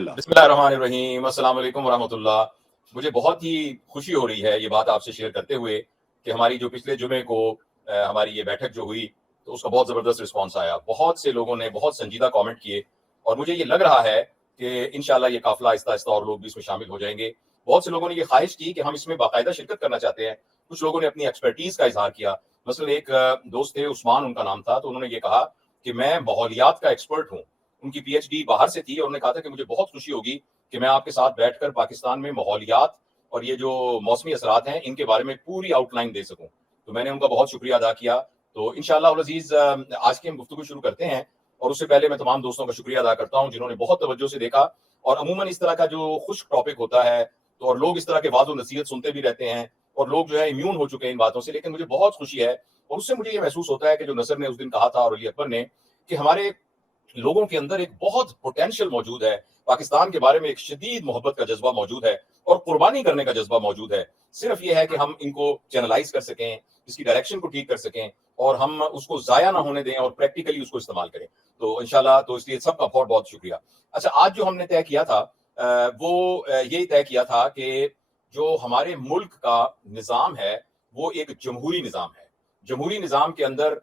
اللہ۔ بسم اللہ الرحمن الرحیم، السلام علیکم ورحمۃ اللہ۔ مجھے بہت ہی خوشی ہو رہی ہے یہ بات آپ سے شیئر کرتے ہوئے کہ ہماری جو پچھلے جمعے کو ہماری یہ بیٹھک جو ہوئی تو اس کا بہت زبردست رسپانس آیا، بہت سے لوگوں نے بہت سنجیدہ کامنٹ کیے، اور مجھے یہ لگ رہا ہے کہ انشاءاللہ یہ قافلہ آہستہ آہستہ اور لوگ بھی اس میں شامل ہو جائیں گے۔ بہت سے لوگوں نے یہ خواہش کی کہ ہم اس میں باقاعدہ شرکت کرنا چاہتے ہیں، کچھ لوگوں نے اپنی ایکسپرٹیز کا اظہار کیا۔ مثلا ایک دوست تھے، عثمان ان کا نام تھا، تو انہوں نے یہ کہا کہ میں ماحولیات کا ایکسپرٹ ہوں، ان کی پی ایچ ڈی باہر سے تھی، اور انہوں نے کہا تھا کہ مجھے بہت خوشی ہوگی کہ میں آپ کے ساتھ بیٹھ کر پاکستان میں ماحولیات اور یہ جو موسمی اثرات ہیں ان کے بارے میں پوری آؤٹ لائن دے سکوں۔ تو میں نے ان کا بہت شکریہ ادا کیا۔ تو انشاءاللہ العزیز آج کی ہم گفتگو شروع کرتے ہیں، اور اس سے پہلے میں تمام دوستوں کا شکریہ ادا کرتا ہوں جنہوں نے بہت توجہ سے دیکھا۔ اور عموماً اس طرح کا جو خشک ٹاپک ہوتا ہے تو اور لوگ اس طرح کے وعظ و نصیحت سنتے بھی رہتے ہیں، اور لوگ جو ہے امیون ہو چکے ہیں ان باتوں سے، لیکن مجھے بہت خوشی ہے، اور اس سے مجھے یہ محسوس ہوتا ہے کہ جو نصر نے اس دن کہا تھا اور علی اکبر نے، کہ ہمارے لوگوں کے اندر ایک بہت پوٹینشیل موجود ہے، پاکستان کے بارے میں ایک شدید محبت کا جذبہ موجود ہے اور قربانی کرنے کا جذبہ موجود ہے۔ صرف یہ ہے کہ ہم ان کو چینلائز کر سکیں، اس کی ڈائریکشن کو ٹھیک کر سکیں، اور ہم اس کو ضائع نہ ہونے دیں اور پریکٹیکلی اس کو استعمال کریں۔ تو انشاءاللہ تو اس لیے سب کا بہت بہت شکریہ۔ اچھا، آج جو ہم نے طے کیا تھا وہ یہی طے کیا تھا کہ جو ہمارے ملک کا نظام ہے وہ ایک جمہوری نظام ہے۔ جمہوری نظام کے اندر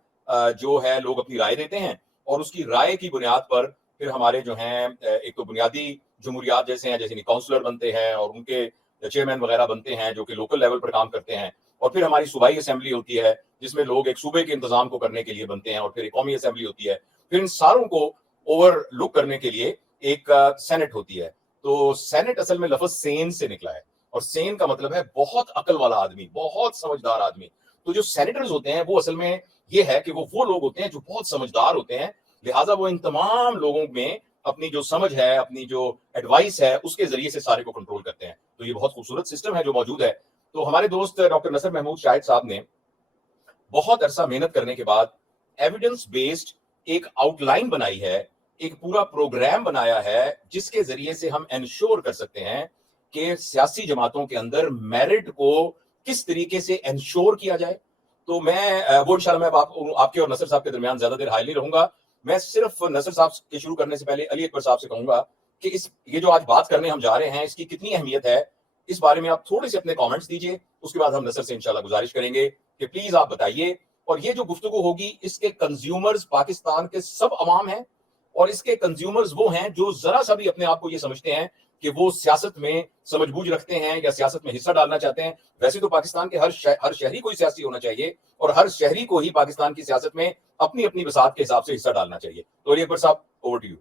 جو ہے لوگ اپنی رائے دیتے ہیں، اور اس کی رائے کی بنیاد پر پھر ہمارے جو ہیں ایک تو بنیادی جمہوریات جیسے ہیں، جیسے کاؤنسلر بنتے ہیں اور ان کے چیئرمین وغیرہ بنتے ہیں جو کہ لوکل لیول پر کام کرتے ہیں، اور پھر ہماری صوبائی اسمبلی ہوتی ہے جس میں لوگ ایک صوبے کے انتظام کو کرنے کے لیے بنتے ہیں، اور پھر ایک قومی اسمبلی ہوتی ہے، پھر ان ساروں کو اوور لک کرنے کے لیے ایک سینٹ ہوتی ہے۔ تو سینٹ اصل میں لفظ سین سے نکلا ہے، اور سین کا مطلب ہے بہت عقل والا آدمی، بہت سمجھدار آدمی۔ تو جو سینیٹرز ہوتے ہیں وہ اصل میں یہ ہے کہ وہ لوگ ہوتے ہیں جو بہت سمجھدار ہوتے ہیں، لہٰذا وہ ان تمام لوگوں میں اپنی جو سمجھ ہے، اپنی جو ایڈوائس ہے، اس کے ذریعے سے سارے کو کنٹرول کرتے ہیں۔ تو یہ بہت خوبصورت سسٹم ہے جو موجود ہے۔ تو ہمارے دوست ڈاکٹر نصر محمود شاہد صاحب نے بہت عرصہ محنت کرنے کے بعد ایویڈنس بیسڈ ایک آؤٹ لائن بنائی ہے، ایک پورا پروگرام بنایا ہے جس کے ذریعے سے ہم انشور کر سکتے ہیں کہ سیاسی جماعتوں کے اندر میرٹ کو کس طریقے سے انشور کیا جائے۔ تو میں وہ انشاءاللہ میں آپ کے اور نصر صاحب کے درمیان زیادہ دیر حائل نہیں رہوں گا۔ میں صرف نصر صاحب کے شروع کرنے سے پہلے علی اکبر صاحب سے کہوں گا کہ یہ جو آج بات کرنے ہم جا رہے ہیں اس کی کتنی اہمیت ہے، اس بارے میں آپ تھوڑے سے اپنے کامنٹس دیجئے، اس کے بعد ہم نصر سے انشاءاللہ گزارش کریں گے کہ پلیز آپ بتائیے۔ اور یہ جو گفتگو ہوگی اس کے کنزیومرز پاکستان کے سب عوام ہیں، اور اس کے کنزیومرز وہ ہیں جو ذرا سا بھی اپنے آپ کو یہ سمجھتے ہیں کہ وہ سیاست میں سمجھ بوجھ رکھتے ہیں یا سیاست میں حصہ ڈالنا چاہتے ہیں۔ ویسے تو پاکستان کے ہر شہری کو ہی سیاسی ہونا چاہیے، اور ہر شہری کو ہی پاکستان کی سیاست میں اپنی اپنی بساط کے حساب سے حصہ ڈالنا چاہیے۔ تو علی اکبر صاحب، اوور ٹو یو۔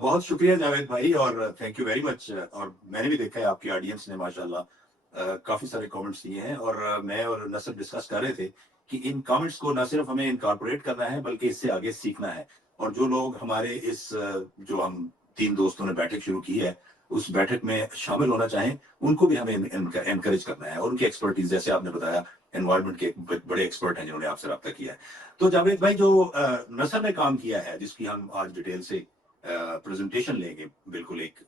بہت شکریہ جاوید بھائی، اور تھینک یو ویری مچ۔ اور میں نے بھی دیکھا ہے آپ کی آڈینس نے ماشاءاللہ کافی سارے کامنٹس دیے ہیں، اور میں اور نصر ڈسکس کر رہے تھے کہ ان کامنٹس کو نہ صرف ہمیں انکارپوریٹ کرنا ہے بلکہ اس سے آگے سیکھنا ہے، اور جو لوگ ہمارے اس جو ہم 3 دوستوں نے بیٹھک شروع کی ہے اس بیٹھک میں شامل ہونا چاہیں ان کو بھی ہمیں انکریج کرنا ہے، اور ان کی ایکسپرٹیز جیسے آپ نے بتایا انوائرمنٹ کے بڑے ایکسپرٹ ہیں جنہوں نے آپ سے رابطہ کیا ہے۔ تو جاوید بھائی، جو نصر نے کام کیا ہے جس کی ہم آج ڈیٹیل سے پریزنٹیشن لیں گے، بالکل ایک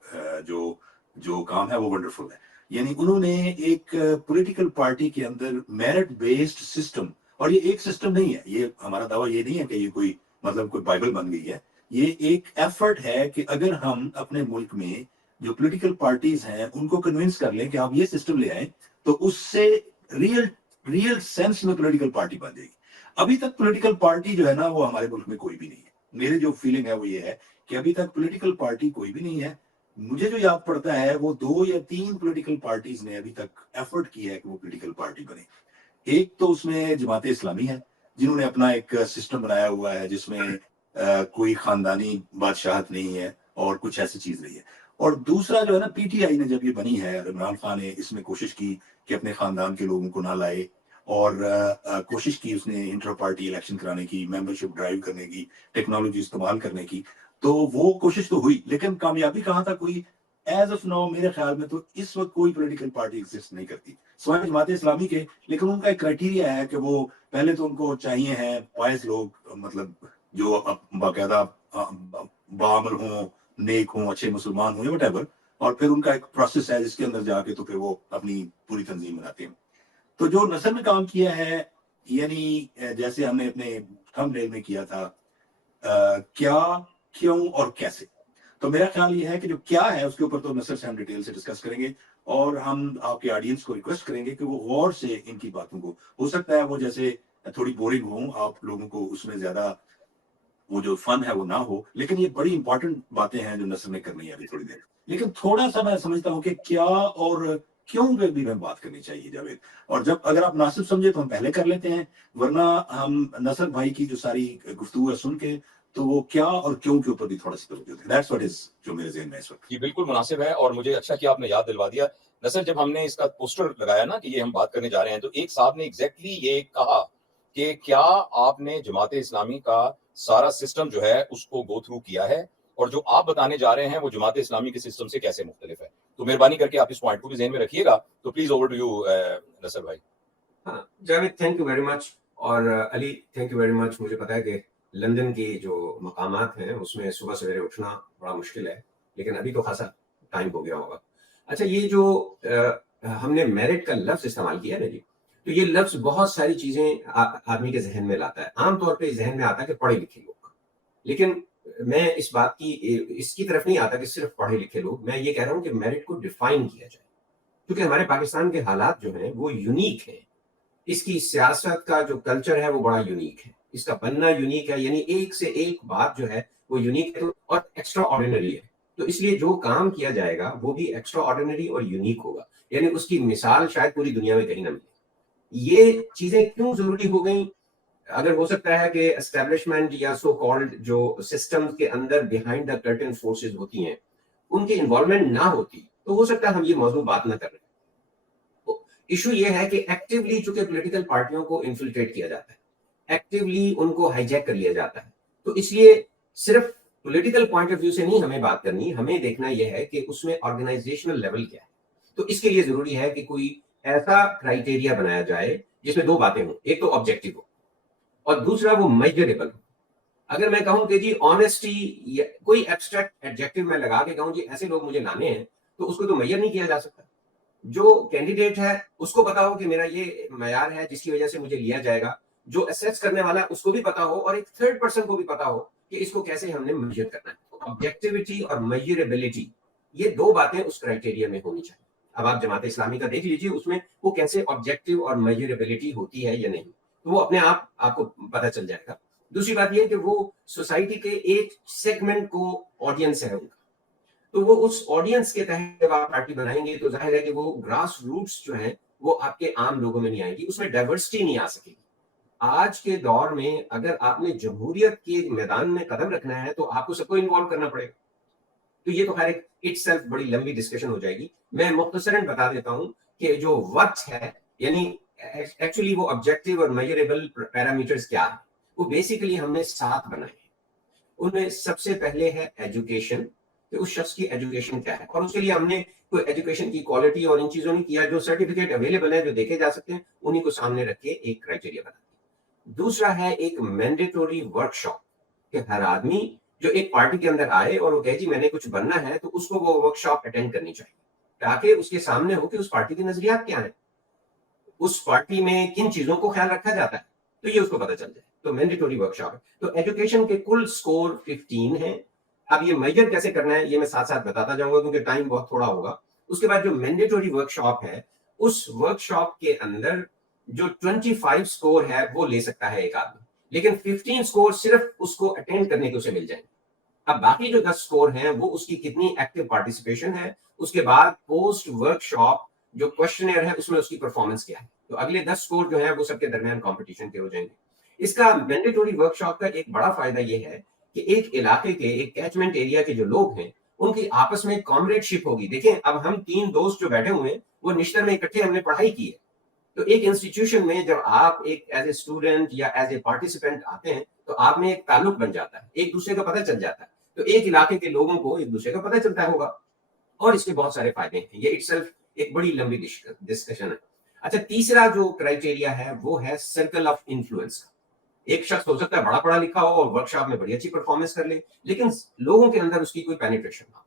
جو کام ہے وہ ونڈرفل ہے۔ یعنی انہوں نے ایک پولیٹیکل پارٹی کے اندر میرٹ بیسڈ سسٹم، اور یہ ایک سسٹم نہیں ہے، یہ ہمارا دعویٰ یہ نہیں ہے کہ یہ کوئی بائبل بن گئی ہے، یہ ایک ایفرٹ ہے کہ اگر ہم اپنے ملک میں جو پولیٹیکل پارٹیز ہیں ان کو کنونس کر لیں کہ آپ یہ سسٹم لے آئیں تو اس سے ریئل سینس میں پولیٹیکل پارٹی بن جائے گی۔ ابھی تک پولیٹیکل پارٹی جو ہے نا وہ ہمارے ملک میں کوئی بھی نہیں ہے۔ میرے جو فیلنگ ہے وہ یہ ہے کہ ابھی تک پولیٹیکل پارٹی کوئی بھی نہیں ہے۔ مجھے جو یاد پڑتا ہے وہ 2 یا 3 پولیٹیکل پارٹیز نے ابھی تک ایفرٹ کیا ہے کہ وہ پولیٹیکل پارٹی بنے۔ ایک تو اس میں جماعت اسلامی ہے جنہوں نے اپنا ایک سسٹم بنایا ہوا ہے جس میں کوئی خاندانی بادشاہت نہیں ہے اور کچھ ایسی چیز نہیں ہے۔ اور دوسرا جو ہے نا، پی ٹی آئی نے جب یہ بنی ہے، عمران خان نے اس میں کوشش کی کہ اپنے خاندان کے لوگوں کو نہ لائے، اور کوشش کی اس نے انٹر پارٹی الیکشن کرانے کی، ممبرشپ ڈرائیو کرنے کی، ٹیکنالوجی استعمال کرنے کی، تو وہ کوشش تو ہوئی لیکن کامیابی کہاں تک ہوئی؟ ایز آف ناؤ میرے خیال میں تو اس وقت کوئی پولیٹیکل پارٹی ایگزسٹ نہیں کرتی سوائے جماعت اسلامی کے، لیکن ان کا ایک کرائٹیریا ہے کہ وہ پہلے تو ان کو چاہیے ہیں وائز لوگ، مطلب جو باقاعدہ بعمل ہوں، نیک ہوں، اچھے مسلمان ہوں، وٹ ایور، اور پھر ان کا ایک پروسیس ہے جس کے اندر جا کے تو پھر وہ اپنی پوری تنظیم بناتے ہیں۔ تو جو نصر نے کام کیا ہے، یعنی جیسے ہم نے اپنے تھمب نیل میں کیا تھا، کیا، کیوں اور کیسے، تو میرا خیال یہ ہے کہ جو کیا ہے اس کے اوپر تو نصر سے ہم ڈیٹیل سے ڈسکس کریں گے، اور ہم آپ کے آڈینس کو ریکویسٹ کریں گے کہ وہ غور سے ان کی باتوں کو، ہو سکتا ہے وہ جیسے تھوڑی بورنگ ہوں، آپ لوگوں کو اس میں زیادہ وہ جو فن ہے وہ نہ ہو، لیکن یہ بڑی امپورٹنٹ باتیں ہیں جو نصر نے کرنی ہے ابھی تھوڑی دیر. لیکن تھوڑا سا میں سمجھتا ہوں کہ کیا اور کیوں پہ بھی ہمیں بات کرنی چاہیے جاوید، اور جب اگر آپ مناسب سمجھے تو ہم پہلے کر لیتے ہیں، ورنہ ہم نصر بھائی کی جو ساری گفتگو ہے سن کے تو وہ کیا اور کیوں کے اوپر بھی تھوڑا سا توجہ دیں. دیٹس واٹ از جو میرے ذہن میں اس وقت. جی بالکل مناسب ہے، اور مجھے اچھا کہ آپ نے یاد دلوا دیا. نصر جب ہم نے اس کا پوسٹر لگایا نا کہ یہ ہم بات کرنے جا رہے ہیں، تو ایک صاحب نے ایگزیکٹلی یہ کہا کہ کیا آپ نے جماعت اسلامی کا سارا سسٹم جو ہے اس کو گو تھرو کیا ہے، اور جو آپ بتانے جا رہے ہیں وہ جماعت اسلامی کے سسٹم سے کیسے مختلف ہے. تو مہربانی کر کے آپ اس پوائنٹ کو بھی ذہن میں رکھیے گا. تو پلیز اوور ٹو یو نصر بھائی. ہاں Javed, thank you very much, اور علی تھینک یو ویری مچ. مجھے پتا ہے کہ لندن کی جو مقامات ہیں اس میں صبح سویرے اٹھنا بڑا مشکل ہے، لیکن ابھی تو خاصا ٹائم ہو گیا ہوگا. اچھا، یہ جو ہم نے میرٹ کا لفظ استعمال کیا ہے نا جی، تو یہ لفظ بہت ساری چیزیں آدمی کے ذہن میں لاتا ہے. عام طور پہ ذہن میں آتا ہے کہ پڑھے لکھے لوگ، لیکن میں اس کی طرف نہیں آتا کہ صرف پڑھے لکھے لوگ. میں یہ کہہ رہا ہوں کہ میرٹ کو ڈیفائن کیا جائے، کیونکہ ہمارے پاکستان کے حالات جو ہیں وہ یونیک ہیں. اس کی سیاست کا جو کلچر ہے وہ بڑا یونیک ہے، اس کا بننا یونیک ہے، یعنی ایک سے ایک بات جو ہے وہ یونیک ہے اور ایکسٹرا آرڈینری ہے. تو اس لیے جو کام کیا جائے گا وہ بھی ایکسٹرا آرڈینری اور یونیک ہوگا، یعنی اس کی مثال شاید پوری دنیا میں کہیں نہ ملے. یہ چیزیں کیوں ضروری ہو گئیں؟ اگر ہو سکتا ہے کہ اسٹیبلشمنٹ یا سو کالڈ جو سسٹم کے اندر بیہائنڈ دا کرٹن فورسز ہوتی ہیں ان کی انوالومنٹ نہ ہوتی تو ہو سکتا ہے ہم یہ موضوع بات نہ کر رہے. ایشو یہ ہے کہ ایکٹیولی چونکہ پولیٹیکل پارٹیوں کو انفلٹریٹ کیا جاتا ہے، ایکٹیولی ان کو ہائی جیک کر لیا جاتا ہے، تو اس لیے صرف پولیٹیکل پوائنٹ آف ویو سے نہیں ہمیں بات کرنی، ہمیں دیکھنا یہ ہے کہ اس میں آرگنائزیشنل لیول کیا ہے. تو اس کے لیے ضروری ہے کہ کوئی ایسا کرائٹیریا بنایا جائے جس میں دو باتیں ہوں، ایک تو آبجیکٹو ہو اور دوسرا وہ میجریبل ہو. اگر میں کہوں کہ جی آنےسٹی، کوئی ایبسٹریکٹ ایڈجیکٹو میں لگا کے کہوں جی ایسے لوگ مجھے لانے ہیں، تو اس کو تو میجر نہیں کیا جا سکتا. جو کینڈیڈیٹ ہے اس کو پتا ہو کہ میرا یہ معیار ہے جس کی وجہ سے مجھے لیا جائے گا، جو اسیس کرنے والا ہے اس کو بھی پتا ہو، اور ایک تھرڈ پرسن کو بھی پتا ہو کہ اس کو کیسے ہم نے میجر کرنا ہے. آبجیکٹیوٹی اور میجریبلٹی، یہ دو باتیں اس کرائٹیریا میں ہونی چاہیے. اب آپ جماعت اسلامی کا دیکھ لیجیے، اس میں وہ کیسے آبجیکٹیو اور میجریبلٹی ہوتی ہے یا نہیں، تو وہ اپنے آپ کو پتا چل جائے گا. دوسری بات یہ کہ وہ سوسائٹی کے ایک سیگمنٹ کو آڈینس ہے ان کا، تو وہ اس آڈینس کے تحت جب آپ پارٹی بنائیں گے تو ظاہر ہے کہ وہ گراس روٹس جو ہیں وہ آپ کے عام لوگوں میں نہیں آئیں گی، اس میں ڈائیورسٹی نہیں آ سکے گی. آج کے دور میں اگر آپ نے جمہوریت کے میدان میں قدم رکھنا ہے تو آپ کو سب کو انوالو کرنا پڑے گا. تو یہ تو خیر ایک اٹ سیلف بڑی لمبی ڈسکشن ہو جائے گی. میں مختصراً بتا دیتا ہوں کہ جو وقت ہے، یعنی ایکچولی وہ آبجیکٹیو اور میجریبل پیرامیٹرز کیا ہے، وہ بیسیکلی ہم نے 7 بنائے ہیں. ان میں سب سے پہلے ہے ایجوکیشن، کہ اس شخص کی ایجوکیشن کیا ہے، اور اس کے لیے ہم نے کوئی ایجوکیشن کی کوالٹی اور ان چیزوں نے کیا، جو سرٹیفکیٹ اویلیبل ہے جو دیکھے جا سکتے ہیں انہیں کو سامنے رکھ کے ایک کرائٹیریا بنا. دوسرا ہے ایک مینڈیٹوری ورک شاپ، کہ ہر آدمی جو ایک پارٹی کے اندر آئے اور وہ کہے جی میں نے کچھ بننا ہے، تو اس کو وہ ورک شاپ اٹینڈ کرنی چاہیے تاکہ اس کے سامنے ہو کہ اس پارٹی کے نظریات کیا ہیں، اس پارٹی میں کن چیزوں کو خیال رکھا جاتا ہے، تو یہ اس کو پتہ چل جائے. تو مینڈیٹوری ورک شاپ ہے. تو ایجوکیشن کے کل سکور 15 ہیں. اب یہ میجر کیسے کرنا ہے یہ میں ساتھ ساتھ بتاتا جاؤں گا کیونکہ ٹائم بہت تھوڑا ہوگا. اس کے بعد جو مینڈیٹوری ورک شاپ ہے، اس ورک شاپ کے اندر جو 25 سکور ہے وہ لے سکتا ہے ایک آدمی، لیکن 15 سکور صرف اس کو اٹینڈ کرنے کے اسے مل جائیں گے. اب باقی جو 10 سکور ہیں وہ اس کی کتنی ایکٹیو پارٹیسپیشن ہے، اس کے بعد پوسٹ ورک شاپ جو کوشچنئر ہے اس میں اس کی پرفارمنس کیا ہے. تو اگلے 10 سکور جو ہیں وہ سب کے درمیان کمپٹیشن کے ہو جائیں گے. اس کا مینڈیٹوری ورک شاپ کا ایک بڑا فائدہ یہ ہے کہ ایک علاقے کے، ایک کیچمنٹ ایریا کے جو لوگ ہیں ان کی آپس میں کامریڈ شپ ہوگی. دیکھیں اب ہم 3 دوست جو بیٹھے ہوئے ہیں وہ نشتر میں اکٹھے ہم نے پڑھائی کی ہے. تو ایک انسٹیٹیوشن میں جب آپ ایک ایز اے اسٹوڈنٹ یا ایز اے پارٹیسپینٹ آتے ہیں تو آپ میں ایک تعلق بن جاتا ہے، ایک دوسرے کا پتہ چل جاتا ہے. تو ایک علاقے کے لوگوں کو ایک دوسرے کا پتہ چلتا ہوگا، اور اس کے بہت سارے فائدے ہیں. یہ اٹ سیلف ایک بڑی لمبی ڈسکشن ہے. اچھا، تیسرا جو کرائٹیریا ہے وہ ہے سرکل آف انفلوئنس کا. ایک شخص ہو سکتا ہے بڑا پڑھا لکھا ہو اور ورک شاپ میں بڑی اچھی پرفارمنس کر لے، لیکن لوگوں کے اندر اس کی کوئی پینیٹریشن نہ ہو.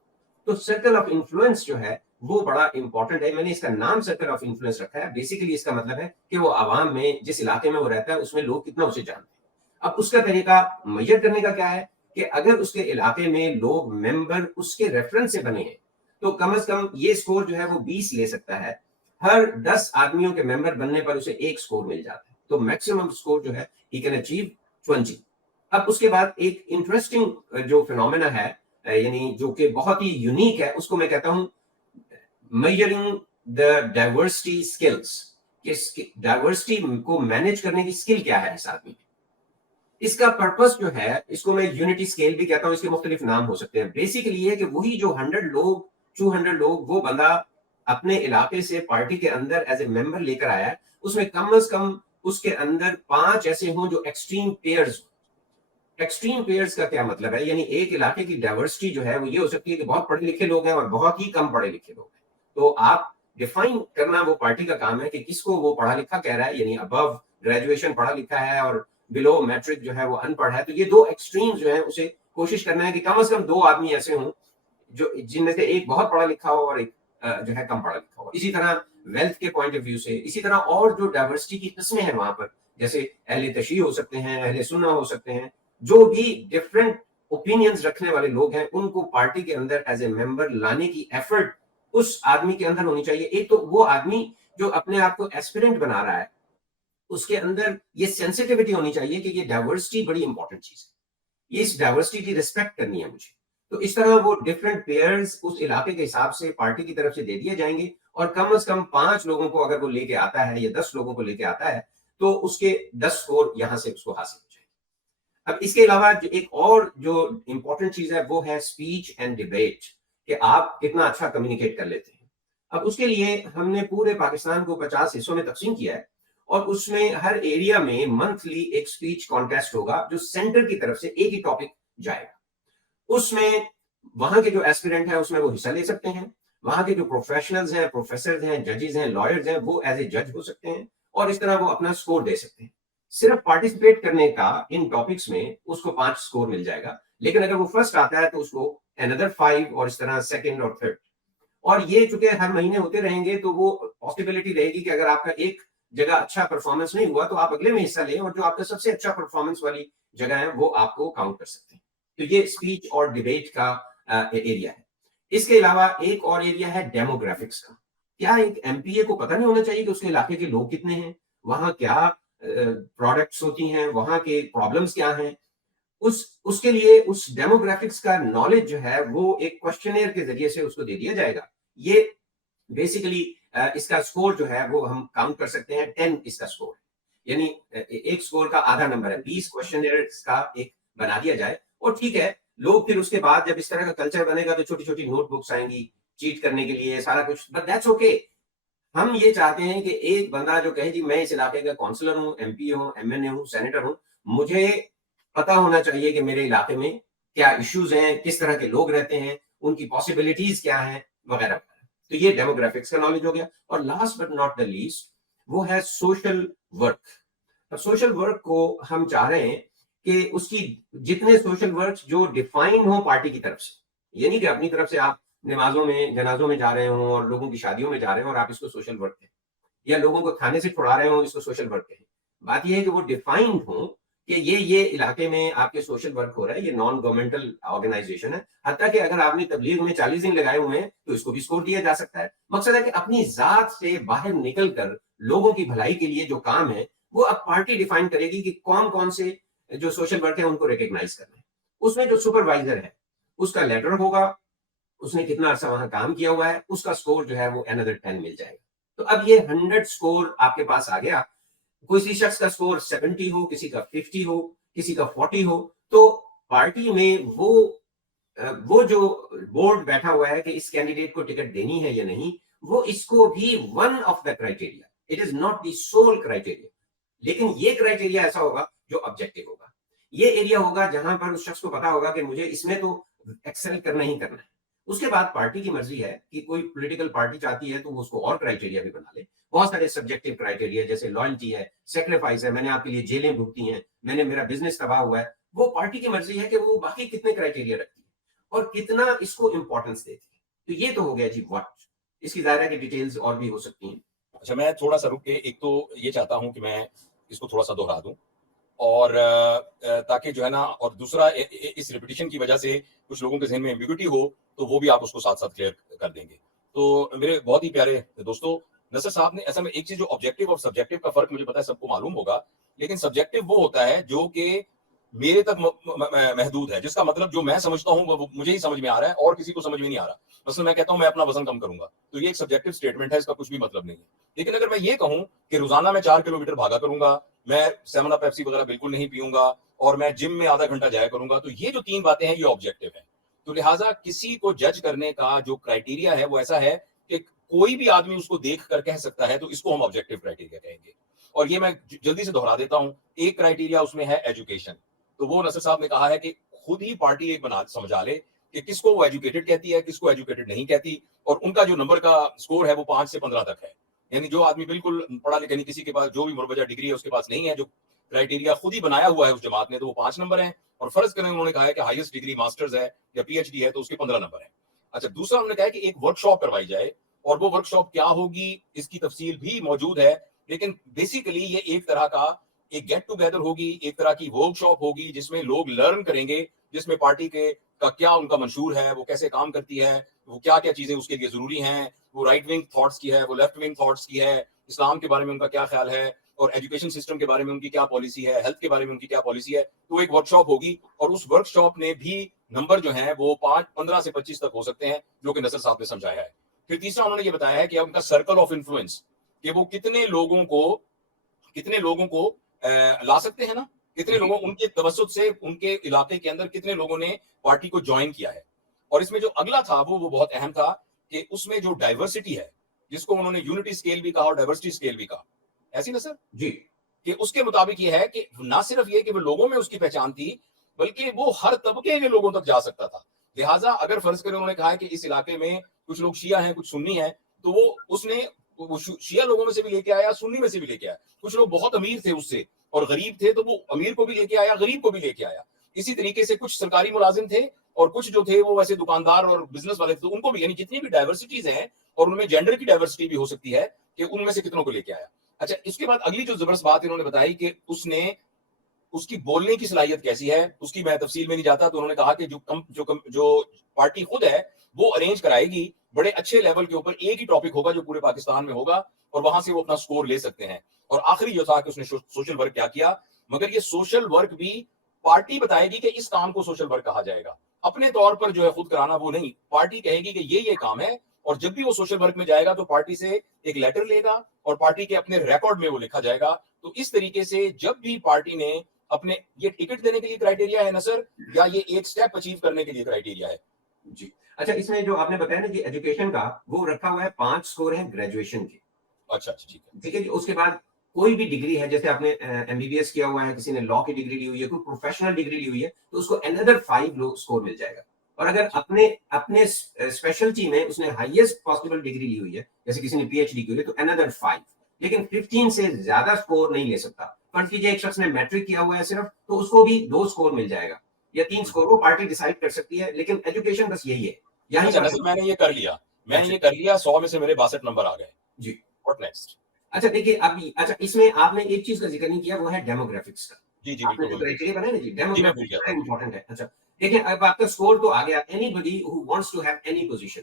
تو سرکل آف انفلوئنس جو ہے وہ بڑا امپورٹنٹ ہے. میں نے اس کا نام سرکل آف انفلوئنس رکھا ہے. بیسیکلی اس کا مطلب ہے کہ وہ عوام میں جس علاقے میں وہ رہتا ہے اس میں لوگ کتنا اسے جانتے ہیں. اب اس کا طریقہ میجر کرنے کا کیا ہے کہ اگر اس کے علاقے میں لوگ ممبر اس کے ریفرنس سے بنے ہیں تو کم از کم یہ سکور جو ہے وہ 20 لے سکتا ہے. ہر 10 آدمیوں کے ممبر بننے پر اسے ایک سکور مل جاتا ہے, تو میکسیمم سکور جو ہے he can achieve 20. اب اس کے بعد ایک انٹرسٹنگ جو فینومینا ہے, یعنی جو کہ بہت ہی یونیک ہے, اس کو میں کہتا ہوں measuring the diversity skills. Diversity کو مینج کرنے کی اسکل کیا ہے اس آدمی میں. اس کا پرپس جو ہے, اس کو میں یونٹی اسکیل بھی کہتا ہوں, اس کے مختلف نام ہو سکتے ہیں. بیسیکلی یہ ہے کہ وہی جو 100 لوگ 200 لوگ وہ بندہ اپنے علاقے سے پارٹی کے اندر ایز اے ممبر لے کر آیا ہے, اس میں کم از کم اس کے اندر 5 ایسے ہوں جو ایکسٹریم پیئرز. ایکسٹریم پیئرز کا کیا مطلب ہے, یعنی ایک علاقے کی ڈائیورسٹی جو ہے وہ یہ ہو سکتی ہے کہ بہت پڑھے لکھے لوگ ہیں اور بہت ہی کم پڑھے لکھے لوگ ہیں. تو آپ ڈیفائن کرنا وہ پارٹی کا کام ہے کہ کس کو وہ پڑھا لکھا کہہ رہا ہے, یعنی ابو گریجویشن پڑھا لکھا ہے اور بلو میٹرک جو ہے وہ ان پڑھ ہے. تو یہ 2 ایکسٹریمز جو ہیں اسے کوشش کرنا ہے کہ کم از کم 2 آدمی ایسے ہوں جو جن میں سے ایک بہت پڑھا لکھا ہو اور ایک جو ہے کم پڑھا لکھا ہو. اسی طرح ویلتھ کے پوائنٹ آف ویو سے, اسی طرح اور جو ڈائیورسٹی کی قسمیں ہیں وہاں پر, جیسے اہل تشیع ہو سکتے ہیں, اہل سنہ ہو سکتے ہیں, جو بھی ڈفرینٹ اوپینینز رکھنے والے لوگ ہیں ان کو پارٹی کے اندر ایز اے ممبر لانے کی ایفرٹ اس آدمی کے اندر ہونی چاہیے. ایک تو وہ آدمی جو اپنے آپ کو ایسپیرنٹ بنا رہا ہے اس کے اندر یہ سینسٹیوٹی ہونی چاہیے کہ یہ ڈائیورسٹی بڑی امپورٹنٹ چیز ہے, یہ اس ڈائیورسٹی کی ریسپیکٹ کرنی ہے مجھے. تو اس طرح وہ ڈفرینٹ پیئرز اس علاقے کے حساب سے پارٹی کی طرف سے دے دیے جائیں گے, اور کم از کم 5 لوگوں کو اگر وہ لے کے آتا ہے یا 10 لوگوں کو لے کے آتا ہے تو اس کے 10 سکور یہاں سے اس کو حاصل ہو جائیں گے. اب اس کے علاوہ ایک اور جو امپورٹنٹ چیز ہے وہ ہے اسپیچ اینڈ ڈیبیٹ, کہ آپ کتنا اچھا کمیونیکیٹ کر لیتے ہیں. اب اس کے لیے ہم نے پورے پاکستان کو 50 حصوں میں تقسیم کیا ہے, اور اس میں ہر ایریا میں منتھلی ایک اسپیچ کانٹیسٹ ہوگا جو سینٹر کی طرف سے ایک ہی ٹاپک جائے گا. اس میں وہاں کے جو ایسپیرنٹ ہیں اس میں وہ حصہ لے سکتے ہیں, وہاں کے جو پروفیشنلز ہیں, پروفیسرز ہیں, ججز ہیں, لائرز ہیں, وہ ایز اے جج ہو سکتے ہیں, اور اس طرح وہ اپنا سکور دے سکتے ہیں. صرف پارٹیسپیٹ کرنے کا ان ٹاپکس میں اس کو 5 سکور مل جائے گا, لیکن اگر وہ فرسٹ آتا ہے تو اس کو another 5, اور اس طرح سیکنڈ اور تھرڈ. اور یہ چونکہ ہر مہینے ہوتے رہیں گے تو وہ پاسبلٹی رہے گی کہ اگر آپ کا ایک جگہ اچھا پرفارمنس نہیں ہوا تو آپ اگلے میں حصہ لیں, اور جو آپ کا سب سے اچھا پرفارمنس والی جگہ ہے وہ آپ کو کاؤنٹ کر سکتے ہیں. تو یہ اسپیچ اور ڈیبیٹ کا ایریا ہے. اس کے علاوہ ایک اور ایریا ہے ڈیموگرافکس کا. کیا ایک ایم پی اے کو پتہ نہیں ہونا چاہیے کہ اس کے علاقے کے لوگ کتنے ہیں, وہاں کیا پروڈکٹس ہوتی ہیں, وہاں کے پرابلمس کیا ہیں. اس کے لیے اس ڈیموگرافکس کا نالج جو ہے وہ ایک کوشچنئر کے ذریعے سے اس کو دے دیا جائے گا. یہ بیسیکلی اس کا سکور جو ہے وہ ہم کاؤنٹ کر سکتے ہیں 10 اس کا سکور, یعنی ایک سکور کا آدھا نمبر ہے. 20 کوشچنئرز کا ایک بنا دیا جائے, اور ٹھیک ہے لوگ پھر اس کے بعد جب اس طرح کا کلچر بنے گا تو چھوٹی چھوٹی نوٹ بکس آئیں گی چیٹ کرنے کے لیے سارا کچھ, بٹ دیٹس اوکے. ہم یہ چاہتے ہیں کہ ایک بندہ جو کہے جی میں اس علاقے کا کونسلر ہوں, ایم پی ہوں, ایم این اے ہوں, سینیٹر ہوں, مجھے پتا ہونا چاہیے کہ میرے علاقے میں کیا ایشوز ہیں, کس طرح کے لوگ رہتے ہیں, ان کی پاسبلٹیز کیا ہیں, وغیرہ وغیرہ. تو یہ ڈیموگرافکس کا نالج ہو گیا. اور last but not the least وہ ہے سوشل ورک. اب سوشل ورک کو ہم چاہ رہے ہیں کہ اس کی جتنے سوشل ورک جو ڈیفائن ہوں پارٹی کی طرف سے, یعنی کہ اپنی طرف سے آپ نمازوں میں جنازوں میں جا رہے ہوں اور لوگوں کی شادیوں میں جا رہے ہوں اور آپ اس کو سوشل ورک کہیں, یا لوگوں کو کھانے سے چھڑا رہے ہوں اس کو سوشل ورک کہیں. بات یہ ہے کہ وہ ڈیفائنڈ ہوں کہ یہ علاقے میں آپ کے سوشل ورک ہو رہا ہے, یہ نان گورنمنٹل آرگنائزیشن ہے. حتیٰ کہ اگر آپ نے تبلیغ میں 40 دن لگائے ہوئے ہیں تو اس کو بھی سکور دیا جا سکتا ہے. مقصد ہے کہ اپنی ذات سے باہر نکل کر لوگوں کی بھلائی کے لیے جو کام ہے وہ اب پارٹی ڈیفائن کرے گی کہ کون کون سے جو سوشل ورک ہے ان کو ریکگنائز کرنا ہے. اس میں جو سپروائزر ہے اس کا لیٹر ہوگا, اس نے کتنا عرصہ وہاں کام کیا ہوا ہے, اس کا سکور جو ہے وہ another 10 مل جائے گا. تو اب یہ 100 سکور آپ کے پاس آ گیا. کسی شخص کا سکور 70 ہو, کسی کا 50 ہو, کسی کا 40 ہو, تو پارٹی میں وہ جو بورڈ بیٹھا ہوا ہے کہ اس کینڈیڈیٹ کو ٹکٹ دینی ہے یا نہیں, وہ اس کو بھی one of the criteria, it is not the civil criteria, لیکن یہ کرائٹیریا ایسا ہوگا جو آبجیکٹو ہوگا. یہ ایریا ہوگا جہاں پر اس شخص کو پتا ہوگا کہ مجھے اس میں تو ایکسل کرنا ہی کرنا ہے. اس کے بعد پارٹی کی مرضی ہے کہ کوئی پولیٹیکل پارٹی چاہتی ہے تو وہ اس کو اور کرائٹیریا بھی بنا لے. بہت سارے سبجیکٹو کرائٹیریا جیسے لائلٹی ہے, سیکریفائس ہے, میں نے آپ کے لیے جیلیں بھگتی ہیں, میں نے میرا بزنس تباہ ہوا ہے. وہ پارٹی کی مرضی ہے کہ وہ باقی کتنے کرائٹیریا رکھتی ہے اور کتنا اس کو امپورٹنس دیتی ہے. تو یہ تو ہو گیا جی واٹ. اس کی ظاہر ہے کہ ڈیٹیلز اور بھی ہو سکتی ہیں. اچھا, میں تھوڑا سا رک کے ایک تو یہ چاہتا ہوں کہ میں اس کو تھوڑا سا دوہرا دوں اور تاکہ جو ہے نا، اور دوسرا اس ریپیٹیشن کی وجہ سے کچھ لوگوں کے ذہن میں ایمبیگوٹی ہو تو وہ بھی آپ اس کو ساتھ ساتھ کلیئر کر دیں گے. تو میرے بہت ہی پیارے دوستو، نصر صاحب نے اصل میں ایک چیز، جو آبجیکٹو اور سبجیکٹو کا فرق مجھے پتا ہے سب کو معلوم ہوگا، لیکن سبجیکٹو وہ ہوتا ہے جو کہ میرے تک محدود ہے، جس کا مطلب جو میں سمجھتا ہوں وہ مجھے ہی سمجھ میں آ رہا ہے اور کسی کو سمجھ میں نہیں آ رہا. مثلا میں کہتا ہوں میں اپنا وزن کم کروں گا، تو یہ ایک سبجیکٹو سٹیٹمنٹ ہے، اس کا کچھ بھی مطلب نہیں ہے. لیکن اگر میں یہ کہوں کہ روزانہ میں 4 کلومیٹر بھاگا کروں گا، میں 7 اپ پیپسی وغیرہ بالکل نہیں پیوں گا، اور میں جم میں آدھا گھنٹہ جایا کروں گا، تو یہ جو 3 باتیں ہیں یہ آبجیکٹو ہیں. تو لہٰذا کسی کو جج کرنے کا جو کرائٹیریا ہے وہ ایسا ہے کہ کوئی بھی آدمی اس کو دیکھ کر کہہ سکتا ہے، تو اس کو ہم آبجیکٹو کرائٹیریا کہیں گے. اور یہ میں جلدی سے دہرا دیتا ہوں. ایک کرائٹیریا اس میں ہے ایجوکیشن. تو وہ نصر صاحب نے کہا ہے کہ خود ہی پارٹی ایک سمجھا لے کہ کس کو وہ ایجوکیٹڈ کہتی ہے، کس کو ایجوکیٹڈ نہیں کہتی، اور ان کا جو نمبر کا سکور ہے وہ 5 سے 15 تک ہے. یعنی جو آدمی بالکل پڑھا لکھا نہیں، کسی کے پاس جو بھی مروجہ ڈگری ہے اس کے پاس نہیں ہے، جو کرائٹیریا خود ہی بنایا ہوا ہے اس جماعت نے، تو وہ 5 نمبر ہیں. اور فرض کریں انہوں نے کہا ہے کہ ہائیسٹ ڈگری ماسٹرز ہے یا پی ایچ ڈی ہے تو اس کے 15 نمبر ہیں. اچھا، دوسرا انہوں نے کہا ہے کہ ایک ورک شاپ کروائی جائے، اور وہ ورک شاپ کیا ہوگی اس کی تفصیل بھی موجود ہے، لیکن بیسیکلی یہ ایک طرح کا ایک گیٹ ٹوگیدر ہوگی، ایک طرح کی ورک شاپ ہوگی جس میں لوگ لرن کریں گے، جس میں پارٹی کے کا کیا ان کا منشور ہے، وہ کیسے کام کرتی ہے، وہ کیا کیا چیزیں اس کے لیے ضروری ہیں، وہ رائٹ ونگ تھاٹس کی ہے، وہ لیفٹ ونگ تھاٹس کی ہے، اسلام کے بارے میں ان کا کیا خیال ہے، اور ایجوکیشن سسٹم کے بارے میں ان کی کیا پالیسی ہے، ہیلتھ کے بارے میں ان کی کیا پالیسی ہے. تو ایک ورک شاپ ہوگی، اور اس ورک شاپ میں بھی نمبر جو ہیں وہ 15 سے 25 تک ہو سکتے ہیں، جو کہ نصر صاحب نے سمجھایا ہے. پھر تیسرا انہوں نے یہ بتایا ہے کہ ان کا سرکل آف انفلوئنس، کہ وہ کتنے لوگوں کو لا سکتے ہیں نا، کتنے لوگوں ان کے توسط سے ان کے علاقے کے اندر کتنے لوگوں نے پارٹی کو جوائن کیا ہے. اور اس میں جو اگلا تھا وہ بہت اہم تھا، کہ اس میں جو ڈائیورسٹی ہے، جس کو انہوں نے یونٹی اسکیل بھی کہا اور ڈائیورسٹی اسکیل بھی کہا، ایسی نا سر، جی کہ اس کے مطابق یہ ہے کہ نہ صرف یہ کہ وہ لوگوں میں اس کی پہچان تھی، بلکہ وہ ہر طبقے کے لوگوں تک جا سکتا تھا. لہٰذا اگر فرض کریں انہوں نے کہا ہے کہ اس علاقے میں کچھ لوگ شیعہ ہیں، کچھ سنی ہیں، تو اس نے شیعہ لوگوں میں سے بھی لے کے آیا، سنی میں سے بھی لے کے آیا. کچھ لوگ بہت امیر تھے اس سے اور غریب تھے، تو وہ امیر کو بھی لے کے آیا، غریب کو بھی لے کے آیا. اسی طریقے سے کچھ سرکاری ملازم تھے اور کچھ جو تھے وہ ویسے دکاندار اور بزنس والے تھے، ان کو بھی، یعنی جتنی بھی ڈائیورسٹیز ہیں، اور ان میں جینڈر کی ڈائیورسٹی بھی ہو سکتی ہے، کہ ان میں سے کتنوں کو لے کے آیا. اچھا، اس کے بعد اگلی جو زبردست بات انہوں نے بتائی کہ اس کی بولنے کی صلاحیت کیسی ہے، اس کی میں تفصیل میں نہیں جاتا. تو انہوں نے کہا کہ جو پارٹی خود ہے وہ ارینج کرائے گی بڑے اچھے لیول کے اوپر، ایک ہی ٹاپک ہوگا جو پورے پاکستان میں ہوگا، اور وہاں سے وہ اپنا سکور لے سکتے ہیں. اور آخری جو تھا کہ اس نے سوشل ورک کیا کیا، مگر یہ سوشل ورک بھی پارٹی بتائے گی کہ اس کام کو سوشل ورک کہا جائے گا. اپنے طور پر جو ہے خود کرانا وہ نہیں، پارٹی کہے گی کہ یہ کام ہے، اور جب بھی وہ سوشل ورک میں جائے گا تو پارٹی سے ایک لیٹر لے گا اور پارٹی کے اپنے ریکارڈ میں وہ لکھا جائے گا. تو اس طریقے سے جب بھی پارٹی نے اپنے، یہ ٹکٹ دینے کے لیے کرائٹیریا ہے نصر، یا یہ ایک سٹیپ اچیو کرنے کے لیے کرائٹیریا ہے؟ جی اچھا، اس میں جو آپ نے بتایا نا کہ ایجوکیشن کا وہ رکھا ہوا ہے 5 سکور ہیں گریجویشن کے. اچھا ٹھیک ہے. ٹھیک ہے جی. اس کے بعد کوئی بھی ڈگری ہے، جیسے آپ نے ایم بی بی ایس کیا ہوا ہے، کسی نے لا کی ڈگری لی ہوئی ہے، کوئی پروفیشنل ڈگری لی ہوئی ہے، تو اس کو another 5 سکور مل جائے گا. اور اگر اپنے اسپیشلٹی میں اس نے ہائیسٹ پاسبل ڈگری لی ہوئی ہے، جیسے کسی نے پی ایچ ڈی کی ہوئی ہے، تو another 5. لیکن 15 سے زیادہ سکور نہیں لے سکتا. فرض کیجیے ایک شخص نے میٹرک کیا ہوا ہے صرف، تو اس کو بھی 2 سکور مل جائے گا، یا 3 سکور، وہ پارٹی ڈیسائیڈ کر سکتی ہے. لیکن ایجوکیشن بس یہی ہے. اچھا نصر، میں نے یہ کر لیا 100 میں سے میرے 62 نمبر آ گئے جی. What next? اچھا دیکھیے، اچھا اس میں آپ نے ایک چیز کا ذکر نہیں کیا، وہ ہے ڈیموگرافکس کا. جی آپ نے جو کرائٹیریا بنایا نا جی، ڈیموگرافکس بڑا امپورٹنٹ ہے. اچھا دیکھیں، اب آپ کا سکور تو آ گیا. Anybody who wants to have any position,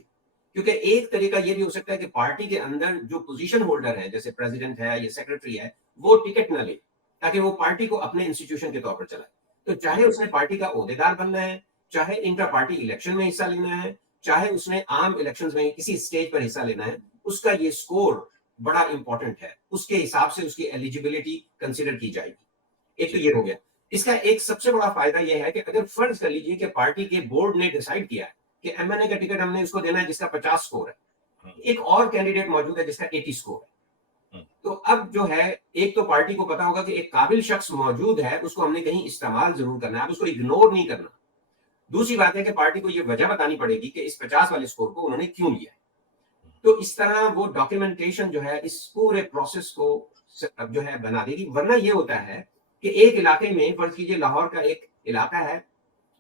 کیونکہ ایک طریقہ یہ بھی ہو سکتا ہے کہ پارٹی کے اندر جو پوزیشن ہولڈر ہے، جیسے پریزیڈنٹ ہے یا سیکرٹری ہے، وہ ٹکٹ نہ لے، تاکہ وہ پارٹی کو اپنے انسٹیٹیوشن کے طور پر چلائے. تو چاہے اس نے پارٹی کا عہدیدار بننا ہے، چاہے انٹرا پارٹی الیکشن میں حصہ لینا ہے، چاہے اس نے عام الیکشن میں کسی اسٹیج پر حصہ لینا ہے، اس کا یہ سکور بڑا امپورٹنٹ ہے. اس کے حساب سے اس کی ایلیجیبلٹی کنسیڈر کی جائے گی. ایک تو یہ ہو گیا. اس کا ایک سب سے بڑا فائدہ یہ ہے کہ اگر فرض کر لیجیے کہ پارٹی کے بورڈ نے ڈیسائیڈ کیا ہے کہ ایم این اے کا ٹکٹ ہم نے اس کو دینا ہے جس کا 50 سکور ہے، ایک اور کینڈیڈیٹ موجود ہے جس کا 80 سکور ہے، تو اب جو ہے ایک تو پارٹی کو پتا ہوگا کہ ایک قابل شخص موجود ہے، اس کو ہم نے کہیں استعمال ضرور کرنا ہے، اب اس کو اگنور نہیں کرنا. دوسری بات ہے کہ پارٹی کو یہ وجہ بتانی پڑے گی کہ اس 50 والے سکور کو انہوں نے کیوں لیا ہے. تو اس طرح وہ ڈاکیومنٹیشن جو ہے اس پورے پروسیس کو جو ہے بنا دے گی. ورنہ یہ ہوتا ہے کہ ایک علاقے میں، فرض کیجیے لاہور کا ایک علاقہ ہے،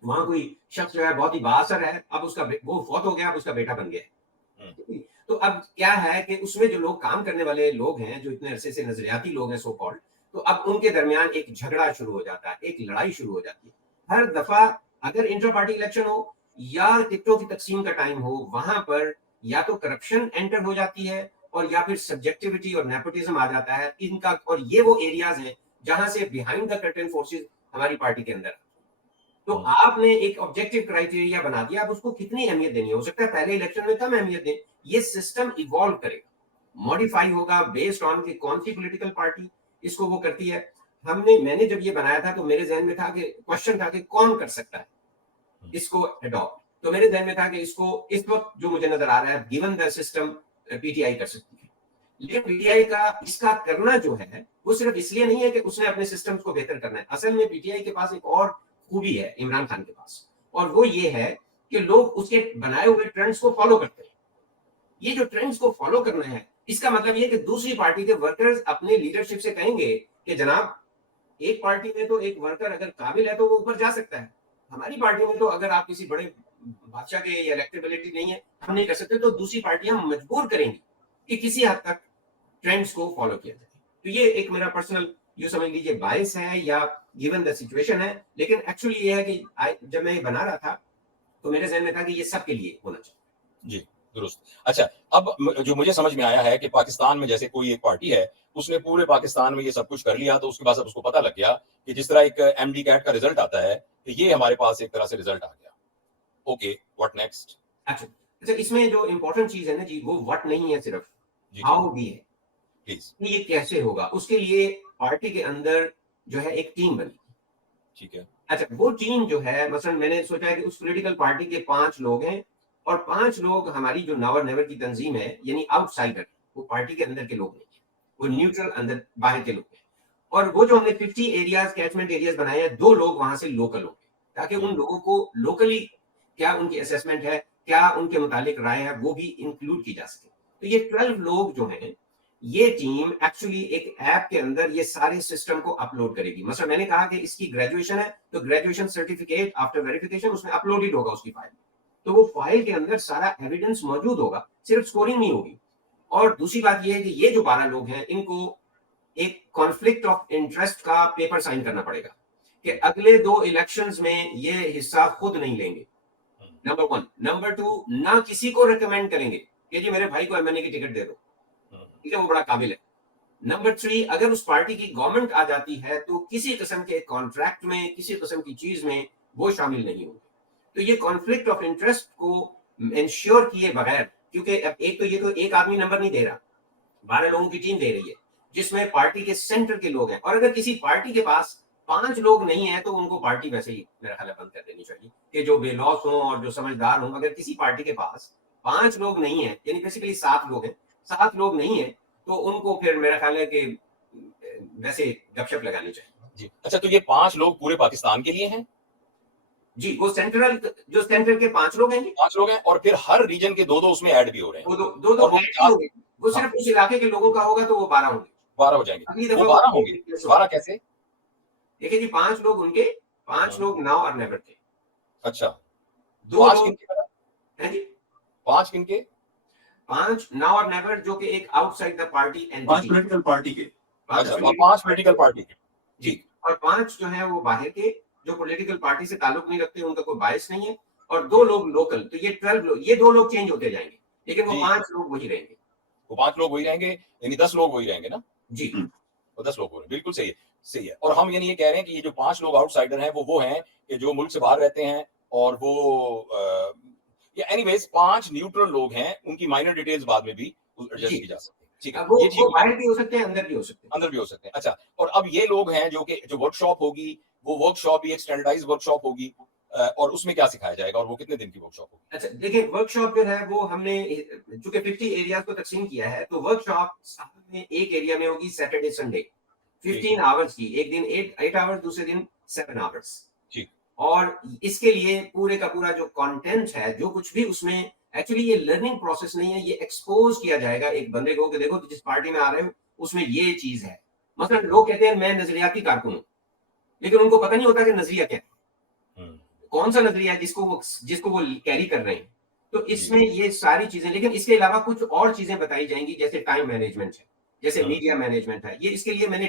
وہاں کوئی شخص جو ہے بہت ہی بااثر ہے، اب اس کا وہ فوت ہو گیا، اب اس کا بیٹا بن گیا. تو اب کیا ہے کہ اس میں جو لوگ کام کرنے والے لوگ ہیں، جو اتنے عرصے سے نظریاتی لوگ ہیں سو کالڈ، تو اب ان کے درمیان ایک جھگڑا شروع ہو جاتا ہے, ایک لڑائی شروع ہو جاتی ہے. ہر دفعہ اگر انٹر پارٹی الیکشن ہو یا ٹکٹوں کی تقسیم کا ٹائم ہو, وہاں پر یا تو کرپشن انٹر ہو جاتی ہے اور یا پھر سبجیکٹیوٹی اور نیپوٹزم آ جاتا ہے ان کا. اور یہ وہ ایریاز ہیں جہاں سے بیہائنڈ دا کرٹن فورسز ہماری پارٹی کے اندر. تو آپ نے ایک آبجیکٹو کرائٹیریا بنا دیا, اب اس کو کتنی اہمیت دینی ہے. ہو سکتا ہے پہلے الیکشن میں کم اہمیت دیں, یہ سسٹم ایوالو کرے گا, ماڈیفائی ہوگا بیسڈ آن کہ کون سی پولیٹیکل پارٹی اس کو وہ کرتی ہے. میں نے جب یہ بنایا تھا تو میرے ذہن میں تھا کہ کوشچن تھا کہ کون کر سکتا ہے اس کو اڈاپٹ. تو میرے ذہن میں تھا کہ اس کو اس وقت جو مجھے نظر آ رہا ہے given the system P T I کر سکتی ہے. لیکن پی ٹی آئی کا اس کا کرنا جو ہے وہ صرف اس لیے نہیں ہے کہ اس نے اپنے سسٹمز کو بہتر کرنا ہے. اصل میں پی ٹی آئی کے پاس ایک اور خوبی ہے عمران خان کے پاس, اور وہ یہ ہے کہ لوگ اس کے بنائے ہوئے ٹرینڈز کو فالو کرتے ہیں. یہ جو ٹرینڈز کو فالو کرنا ہے اس کا مطلب یہ کہ دوسری پارٹی کے ورکرز اپنے لیڈرشپ سے کہیں گے کہ جناب ایک پارٹی میں تو ایک ورکر اگر قابل ہے تو وہ اوپر جا سکتا ہے, ہماری پارٹی میں تو اگر آپ کسی بڑے بادشاہ کے یا الیکٹیبلٹی نہیں ہے ہم نہیں کر سکتے, تو دوسری پارٹیاں مجبور کریں گی کہ کسی حد تک ٹرینڈز کو فالو کیا جائے. تو یہ ایک میرا پرسنل یوں سمجھ لیجیے باعث ہے یا گیون دا سچویشن ہے. لیکن ایکچولی یہ ہے کہ جب میں یہ بنا رہا تھا تو میرے ذہن میں تھا کہ یہ سب کے لیے ہونا چاہیے. جی درست. اچھا, اب جو مجھے سمجھ میں آیا ہے کہ پاکستان میں جیسے کوئی ایک پارٹی ہے, اس نے پورے پاکستان میں یہ سب کچھ کر لیا, تو اس کے بعد اب اس کو پتہ لگ گیا کہ جس طرح ایک ایم ڈی کیٹ کا رزلٹ آتا ہے کہ یہ ہمارے پاس ایک طرح سے رزلٹ آ گیا. Okay, what next? اچھا اس میں جو امپورٹنٹ چیز ہے نا جی, وہ وٹ نہیں ہے صرف, ہاؤ بھی ہے. پلیز. یہ کیسے ہوگا, اس کے لیے پارٹی کے اندر جو ہے ایک ٹیم بنی. ٹھیک ہے. اچھا وہ ٹیم جو ہے مثلا میں نے سوچا ہے کہ اس پولیٹیکل پارٹی کے 5 لوگ ہیں اور 5 لوگ ہماری جو ناور نیور کی تنظیم ہے یعنی آؤٹ سائڈر, وہ پارٹی کے اندر کے لوگ نہیں ہیں, وہ نیوٹرل اندر باہر کے لوگ ہیں. اور وہ جو ہم نے 50 ایریاز کیچمنٹ ایریاز بنائے ہیں, 2 لوگ وہاں سے لوکل ہوں گے تاکہ ان لوگوں کو لوکلی کیا ان کی اسیسمنٹ ہے, کیا ان کے متعلق رائے ہے, وہ بھی انکلوڈ کی جا سکے. تو یہ 12 لوگ جو ہیں, یہ ٹیم ایکچولی ایک ایپ کے اندر یہ سارے سسٹم کو اپلوڈ کرے گی. مثلا میں نے کہا کہ اس کی گریجویشن ہے تو گریجویشن سرٹیفکیٹ آفٹر ویریفیکیشن اس میں اپلوڈڈ ہوگا اس کی فائل, تو وہ فائل کے اندر سارا ایویڈنس موجود ہوگا, صرف سکورنگ نہیں ہوگی. اور دوسری بات یہ ہے کہ یہ جو 12 لوگ ہیں ان کو ایک کانفلکٹ آف انٹرسٹ کا پیپر سائن کرنا پڑے گا کہ اگلے 2 الیکشنز میں یہ حصہ خود نہیں لیں گے, نمبر 1. نمبر 2, نہ کسی کو ریکمینڈ کریں گے کہ جی میرے بھائی کو ایم این اے کی ٹکٹ دے دو, ٹھیک ہے, وہ بڑا قابل ہے. نمبر 3, اگر اس پارٹی کی گورنمنٹ آ جاتی ہے تو کسی قسم کے کانٹریکٹ میں, کسی قسم کی چیز میں وہ شامل نہیں ہوں گے. تو یہ کانفلکٹ آف انٹرسٹ کو انشور کیے بغیر, کیونکہ ایک تو یہ تو ایک آدمی نمبر نہیں دے رہا, 12 لوگوں کی ٹیم دے رہی ہے جس میں پارٹی کے سینٹر کے لوگ ہیں. اور اگر کسی پارٹی کے پاس 5 لوگ نہیں ہیں تو ان کو پارٹی ویسے ہی میرا خیال بند کر دینی چاہیے کہ جو بے لوث ہوں اور جو سمجھدار ہوں. اگر کسی پارٹی کے پاس 5 لوگ نہیں ہیں, یعنی بیسیکلی 7 لوگ ہیں, 7 لوگ نہیں ہیں, تو ان کو پھر میرا خیال ہے کہ ویسے گپ شپ لگانی چاہیے. جی اچھا, تو یہ 5 لوگ پورے پاکستان کے لیے ہیں؟ جی وہ سینٹرل, جو سینٹر کے 5 لوگ ہیں, 5 لوگ ہیں, اور پھر ہر ریجن کے 2 اس میں ایڈ بھی ہو رہے ہیں. وہ دو وہ صرف اس علاقے کے لوگوں کا ہوگا تو وہ 12 ہوں گے. 12 ہو جائیں گے. اگلی وہ دفعہ 12 ہوں گے. 12 کیسے؟ دیکھیں جی 5 لوگ ان کے, 5 لوگ ناؤ اور نیور کے. اچھا, 2 5 لوگ کن کے؟ ہیں جی 5 کن کے؟ 5 ناؤ اور نیور جو کہ ایک out side the party 5 political party کے. اچھا, 5 پولیٹیکل پارٹی کے. جی, اور 5 جو ہیں وہ باہر کے جو پولیٹیکل پارٹی سے تعلق نہیں رکھتے, ان کا کوئی باعث نہیں ہے, اور 2 لوگ لوکل. تو یہ 12 لوگ, یہ 2 لوگ چینج ہوتے جائیں گے لیکن وہ 5 لوگ وہی رہیں گے. وہ 5 لوگ وہی رہیں گے, یعنی 10 لوگ وہی رہیں گے نا. جی, وہ 10 لوگ, بالکل صحیح ہے, صحیح ہے. اور ہم یعنی یہ کہہ رہے ہیں کہ یہ جو 5 لوگ آؤٹ سائڈر ہیں وہ ہیں کہ جو ملک سے باہر رہتے ہیں, اور وہ اینی ویز 5 نیوٹرل لوگ ہیں, ان کی مائنر ڈیٹیلز بعد میں بھی ایڈجسٹ کی جا سکتی ہے. ٹھیک ہے, وہ باہر بھی ہو سکتے ہیں, اندر بھی ہو سکتے ہیں. اندر بھی ہو سکتے ہیں. اچھا, اور اب یہ لوگ ہیں جو کہ جو ورک شاپ ہوگی, وہ ورک شاپ بھی ایک اسٹینڈرڈائز ورک شاپ ہوگی, اور اس میں کیا سکھایا جائے گا, اور وہ کتنے دن کی ورک شاپ ہوگی؟ اچھا دیکھیں, ورک شاپ جو ہے وہ ہم نے چونکہ 50 ایریاز کو تقسیم کیا ہے, تو ورک شاپ میں ایک ایریا میں ہوگی سیٹرڈے سنڈے 15 آورز کی, ایک دن 8 آورز, دوسرے دن 7 آورز. اور اس کے لیے پورے کا پورا جو کانٹینٹ ہے, جو کچھ بھی اس میں, ایکچولی یہ لرننگ پروسیس نہیں ہے, یہ ایکسپوز کیا جائے گا ایک بندے کو کہ دیکھو جس پارٹی میں آ رہے ہو اس میں یہ چیز ہے. مثلا لوگ کہتے ہیں میں نظریاتی کارکن ہوں, لیکن ان کو پتہ نہیں ہوتا کہ نظریہ کیا ہے, کون سا نظریہ ہے جس کو وہ کیری کر رہے ہیں. تو اس میں یہ ساری چیزیں, لیکن اس کے علاوہ کچھ اور چیزیں بتائی جائیں گی, جیسے ٹائم مینجمنٹ ہے, جیسے میڈیا مینجمنٹ ہے. یہ اس کے لیے میں نے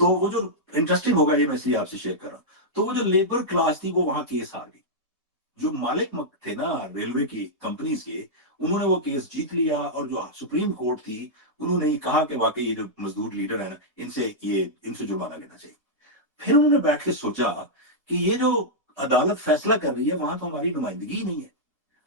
تو وہ جو انٹرسٹنگ ہوگا یہ میں اس لیے آپ سے شیئر کر رہا ہوں, تو وہ جو لیبر کلاس تھی وہ وہاں کیس ہار گئی. جو مالک تھے نا ریلوے کی کمپنیز کے, انہوں نے وہ کیس جیت لیا, اور جو سپریم کورٹ تھی انہوں نے کہا کہ واقعی یہ جو مزدور لیڈر ہیں نا ان سے جرمانہ لینا چاہیے. پھر انہوں نے بیٹھ کے سوچا کہ یہ جو عدالت فیصلہ کر رہی ہے وہاں تو ہماری نمائندگی ہی نہیں ہے,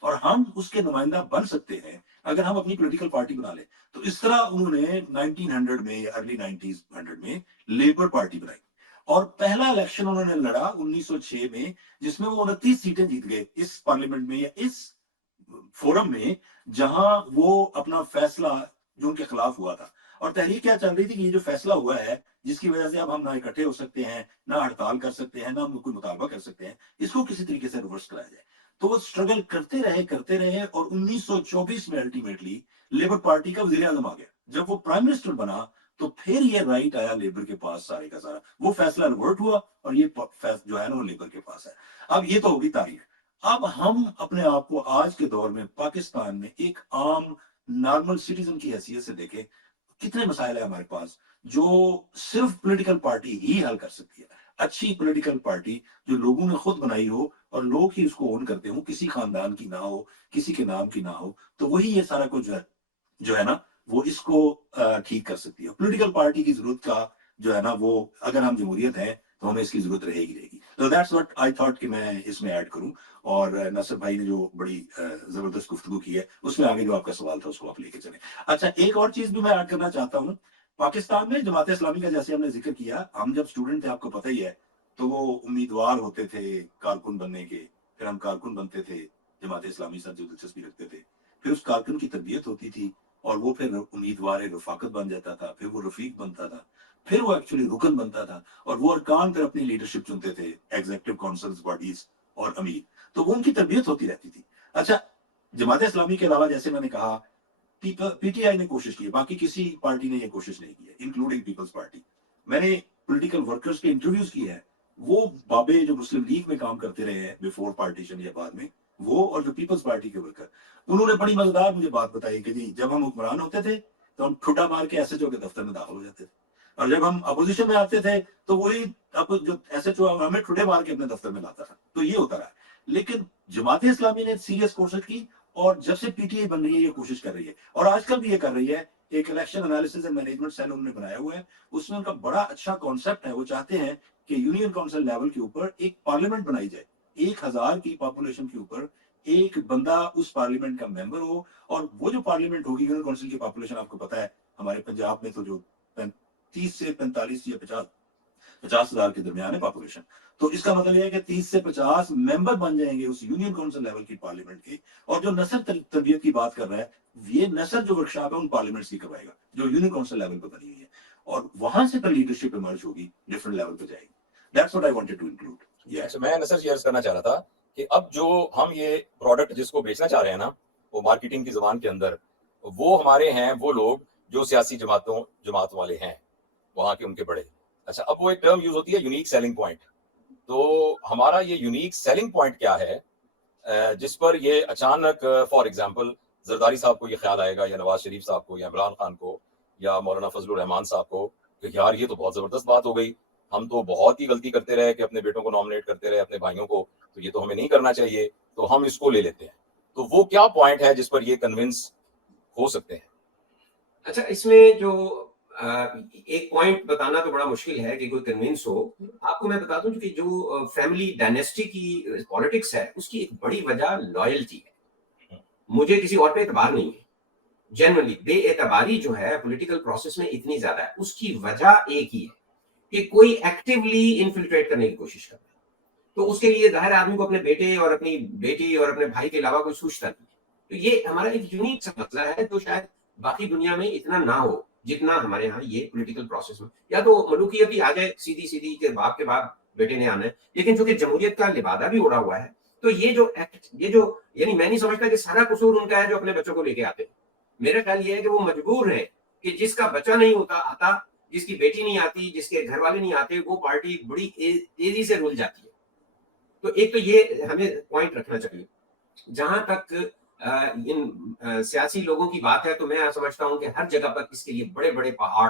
اور ہم اس کے نمائندہ بن سکتے ہیں اگر ہم اپنی پولیٹیکل پارٹی بنا لیں. تو اس طرح انہوں نے 1900 میں یا ارلی 1900 میں لیبر پارٹی بنائی, اور پہلا الیکشن انہوں نے لڑا 1906 میں, جس میں وہ 29 سیٹیں جیت گئے اس پارلیمنٹ میں یا اس فورم میں, جہاں وہ اپنا فیصلہ جو ان کے خلاف ہوا تھا. اور تحریک کیا چل رہی تھی کہ یہ جو فیصلہ ہوا ہے جس کی وجہ سے اب ہم نہ اکٹھے ہو سکتے ہیں, نہ ہڑتال کر سکتے ہیں, نہ کوئی مطالبہ کر سکتے ہیں, اس کو کسی طریقے سے ریورس کرایا جائے. تو وہ اسٹرگل کرتے رہے, اور 1924 میں الٹیمیٹلی لیبر پارٹی کا وزیر اعظم آ گیا. جب وہ پرائم منسٹر بنا تو پھر یہ رائٹ آیا لیبر کے پاس سارے کا سارا, وہ فیصلہ ریورٹ ہوا, اور یہ جو ہے نا وہ لیبر کے پاس ہے. اب یہ تو ہوگی تاریخ. اب ہم اپنے آپ کو آج کے دور میں پاکستان میں ایک عام نارمل سٹیزن کی حیثیت سے دیکھیں, کتنے مسائل ہیں ہمارے پاس جو صرف پولیٹیکل پارٹی ہی حل کر سکتی ہے. اچھی پولیٹیکل پارٹی جو لوگوں نے خود بنائی ہو اور لوگ ہی اس کو اون کرتے ہوں, کسی خاندان کی نہ ہو, کسی کے نام کی نہ ہو, تو وہی یہ سارا کچھ جو ہے نا وہ اس کو ٹھیک کر سکتی ہے. پولیٹیکل پارٹی کی ضرورت کا جو ہے نا وہ, اگر ہم جمہوریت ہیں تو ہمیں اس کی ضرورت رہے گی. تو دیٹس واٹ آئی تھاٹ کہ میں اس میں ایڈ کروں. اور ناصر بھائی نے جو بڑی زبردست گفتگو کی ہے اس میں آگے جو آپ کا سوال تھا اس کو آپ لے کے چلیں. اچھا, ایک اور چیز بھی میں ایڈ کرنا چاہتا ہوں. پاکستان میں جماعت اسلامی کا جیسے ہم نے ذکر کیا, ہم جب اسٹوڈنٹ تھے آپ کو پتہ ہی ہے, تو وہ امیدوار ہوتے تھے کارکن بننے کے. پھر ہم کارکن بنتے تھے, جماعت اسلامی سے جو دلچسپی رکھتے تھے, پھر اس کارکن کی تربیت ہوتی تھی, اور وہ پھر امیدوار رفاقت بن جاتا تھا, پھر وہ رفیق بنتا تھا, پھر وہ ایکچولی رکن بنتا تھا, اور وہ ارکان پھر اپنی لیڈرشپ چنتے تھے, ایگزیکٹو کونسلز, باڈیز اور امیر. تو وہ ان کی تربیت ہوتی رہتی تھی. اچھا, جماعت اسلامی کے علاوہ جیسے میں نے کہا پی ٹی آئی نے کوشش کی ہے, باقی کسی پارٹی نے یہ کوشش نہیں کی ہے, انکلوڈنگ پیپلز پارٹی. میں نے پولیٹیکل ورکرز کے انٹرویوز کیے ہیں, وہ بابے جو مسلم لیگ میں کام کرتے رہے ہیں بیفور پارٹیشن یا بعد میں, وہ اور جو پیپلز پارٹی کے ورکر, انہوں نے بڑی مزیدار مجھے بات بتائی کہ جی جب ہم حکمران ہوتے تھے تو ہم ٹھٹا مار کے ایس ایچ او کے دفتر میں داخل ہو جاتے تھے, اور جب ہم اپوزیشن میں آتے تھے تو وہی جو ایس ایچ او ہمیں ٹھٹے مار کے اپنے دفتر میں لاتا تھا. تو یہ ہوتا رہا. لیکن جماعت اسلامی نے سیریس کوشش کی, اور جب سے پی ٹی آئی بن رہی ہے یہ کوشش کر رہی ہے, اور آج کل بھی یہ کر رہی ہے. ایک election analysis and management cell انہوں نے بنایا ہوا ہے, اس میں ان کا بڑا اچھا کانسیپٹ ہے. وہ چاہتے ہیں کہ یونین کونسل لیول کے اوپر ایک پارلیمنٹ بنائی جائے, 1000 کی پاپولیشن کے اوپر ایک بندہ اس پارلیمنٹ کا ممبر ہو. اور وہ جو پارلیمنٹ ہوگی, یونین کونسل کی پاپولیشن آپ کو پتا ہے ہمارے پنجاب میں تو جو 30 سے 45 یا 50,000 کے درمیان ہے پاپولیشن. تو اس کا مطلب یہ ہے کہ 30 سے 50 ممبر بن جائیں گے اس یونین کونسل لیول کی پارلیمنٹ کے. اور جو نسل تربیت کی بات کر رہا ہے, یہ نسل جو ورکشاپ ہے ان پارلیمنٹس کی کروائے گا جو یونین کونسل لیول پہ بنی ہوئی ہے, اور وہاں سے پھر لیڈرشپ ایمرج ہوگی, ڈفرنٹ لیول پہ جائے گی. That's what I wanted to include. اچھا, میں نصر شیئر کرنا چاہ رہا تھا کہ اب جو ہم یہ پروڈکٹ جس کو بیچنا چاہ رہے ہیں نا, وہ مارکیٹنگ کی زبان کے اندر, وہ ہمارے ہیں وہ لوگ جو سیاسی جماعتوں والے ہیں, وہاں کے ان کے بڑے. اچھا, اب وہ ایک ٹرم یوز ہوتی ہے یونیک سیلنگ پوائنٹ. تو ہمارا یہ یونیک سیلنگ پوائنٹ کیا ہے جس پر یہ اچانک فار ایگزامپل زرداری صاحب کو یہ خیال آئے گا, یا نواز شریف صاحب کو, یا عمران خان کو, یا مولانا فضل الرحمان صاحب کو کہ یار یہ تو بہت زبردست بات ہو گئی, ہم تو بہت ہی غلطی کرتے رہے کہ اپنے بیٹوں کو نامنیٹ کرتے رہے, اپنے بھائیوں کو, تو یہ تو ہمیں نہیں کرنا چاہیے, تو ہم اس کو لے لیتے ہیں. تو وہ کیا پوائنٹ ہے جس پر یہ کنونس ہو سکتے ہیں؟ اچھا, اس میں جو ایک پوائنٹ بتانا تو بڑا مشکل ہے کہ کوئی کنونس ہو. آپ کو میں بتا دوں کہ جو فیملی ڈائنیسٹی کی پالیٹکس ہے اس کی ایک بڑی وجہ لائلٹی ہے. مجھے کسی اور پہ اعتبار نہیں ہے, جنرلی بے اعتباری جو ہے پولیٹیکل پروسیس میں اتنی زیادہ ہے. اس کی وجہ ایک ہی ہے کہ کوئی ایکٹیولی انفلٹریٹ کرنے کی کوشش کرتا ہے. تو اس کے لیے ظاہر آدمی کو اپنے بیٹے اور اپنی بیٹی اور اپنے بھائی کے علاوہ کوئی سوچتا نہیں. تو یہ ہمارا ایک یونیک سا مسئلہ ہے جو شاید باقی دنیا میں اتنا نہ ہو جتنا ہمارے ہاں یہ پولیٹیکل پروسیس میں. یا تو ملوکیت ہی آ جائے سیدھی کے باپ کے بعد بیٹے نے آنا ہے, لیکن چونکہ جمہوریت کا لبادہ بھی اڑا ہوا ہے, تو یہ جو یعنی میں نہیں سمجھتا کہ سارا قصور ان کا ہے جو اپنے بچوں کو لے کے آتے ہیں. میرا خیال یہ ہے کہ وہ مجبور ہیں کہ جس کا بچہ نہیں آتا, جس کی بیٹی نہیں آتی, جس کے گھر والے نہیں آتے, وہ پارٹی بڑی تیزی سے رول جاتی ہے. تو ایک تو یہ ہمیں پوائنٹ رکھنا چاہیے. جہاں تک ان سیاسی لوگوں کی بات ہے تو میں سمجھتا ہوں کہ ہر جگہ پر اس کے لیے بڑے بڑے پہاڑ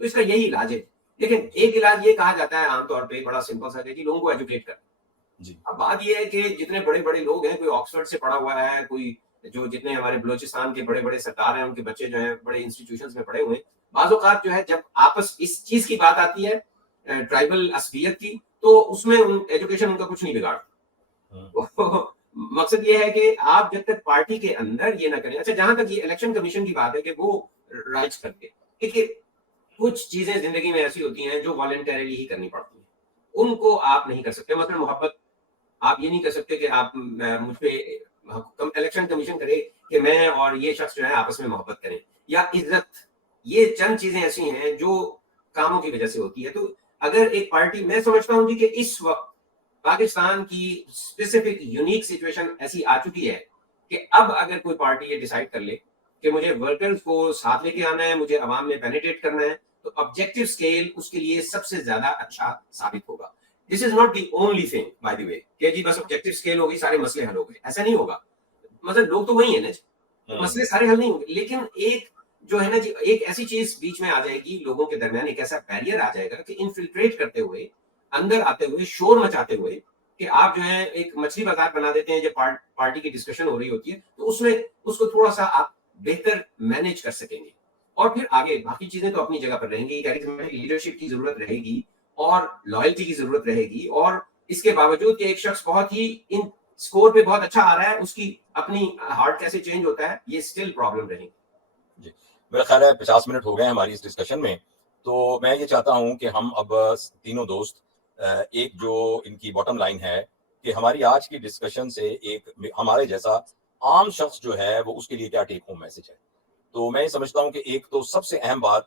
تو اس کا یہی علاج ہے. لیکن ایک علاج یہ کہا جاتا ہے عام طور پہ بڑا سمپل سا کہ لوگوں کو ایجوکیٹ کر. جی اب بات یہ ہے کہ جتنے بڑے بڑے لوگ ہیں, کوئی آکسفورڈ سے پڑھا ہوا ہے, کوئی جو جتنے ہمارے بلوچستان کے بڑے بڑے سردار ہیں ان کے بچے جو ہیں بڑے انسٹیٹیوشنز میں پڑھے ہوئے ہیں, بعض اوقات جو ہے جب آپس اس چیز کی بات آتی ہے ٹرائبل عصبیت کی, تو اس میں ایجوکیشن ان کا کچھ نہیں بگاڑتا. مقصد یہ ہے کہ آپ جب تک پارٹی کے اندر یہ نہ کریں. اچھا, جہاں تک یہ الیکشن کمیشن کی بات ہے کہ وہ رائٹس کرتے, کہ کچھ چیزیں زندگی میں ایسی ہوتی ہیں جو والنٹریلی ہی کرنی پڑتی ہیں, ان کو آپ نہیں کر سکتے. مثلا محبت, آپ یہ نہیں کر سکتے کہ آپ مجھ پہ الیکشن کمیشن کرے کہ میں اور یہ شخص جو ہے آپس میں محبت کریں, یا عزت. یہ چند چیزیں ایسی ہیں جو کاموں کی وجہ سے ہوتی ہے. تو اگر ایک پارٹی, میں سمجھتا ہوں کہ اس وقت پاکستان کی اسپیسیفک یونیک سچویشن ایسی آ چکی ہے کہ اب اگر کوئی پارٹی یہ ڈیسائیڈ کر لے کہ مجھے ورکرز کو ساتھ لے کے آنا ہے, مجھے عوام میں پینیٹریٹ کرنا ہے, تو آبجیکٹو اسکیل اس کے لیے سب سے زیادہ اچھا ثابت ہوگا. This is not the only thing by the way کہ جی بس آبجیکٹو اسکیل ہوگی سارے مسئلے حل ہو گئے, ایسا نہیں ہوگا. مطلب لوگ تو وہی ہیں نا, مسئلے سارے حل نہیں ہوں گے, لیکن ایک جو ہے نا جی ایک ایسی چیز بیچ میں آ جائے گی, لوگوں کے درمیان ایک ایسا بیریئر آ جائے گا کہ انفلٹریٹ کرتے ہوئے, اندر آتے ہوئے, شور مچاتے ہوئے, کہ آپ جو ہے ایک مچھلی بازار بنا دیتے ہیں جب پارٹی کی ڈسکشن ہو رہی ہوتی ہے, تو اس میں اس کو تھوڑا سا آپ بہتر مینج کر سکیں گے. اور پھر آگے باقی چیزیں تو اپنی جگہ پر رہیں گی, لیڈرشپ کی ضرورت رہے گی, اور لائلٹی کی ضرورت رہے گی, اور اس کے باوجود کہ ایک شخص بہت ہی ان سکور پہ بہت اچھا آ رہا ہے, اس کی اپنی ہارٹ کیسے چینج ہوتا ہے, یہ اسٹل پرابلم رہیں گی. جی, میرا خیال ہے 50 منٹ ہو گئے ہیں ہماری اس ڈسکشن میں, تو میں یہ چاہتا ہوں کہ ہم اب تینوں دوست ایک جو ان کی باٹم لائن ہے کہ ہماری آج کی ڈسکشن سے ایک ہمارے جیسا عام شخص جو ہے وہ اس کے لیے کیا ٹیک ہوم میسج ہے. تو میں یہ سمجھتا ہوں کہ ایک تو سب سے اہم بات,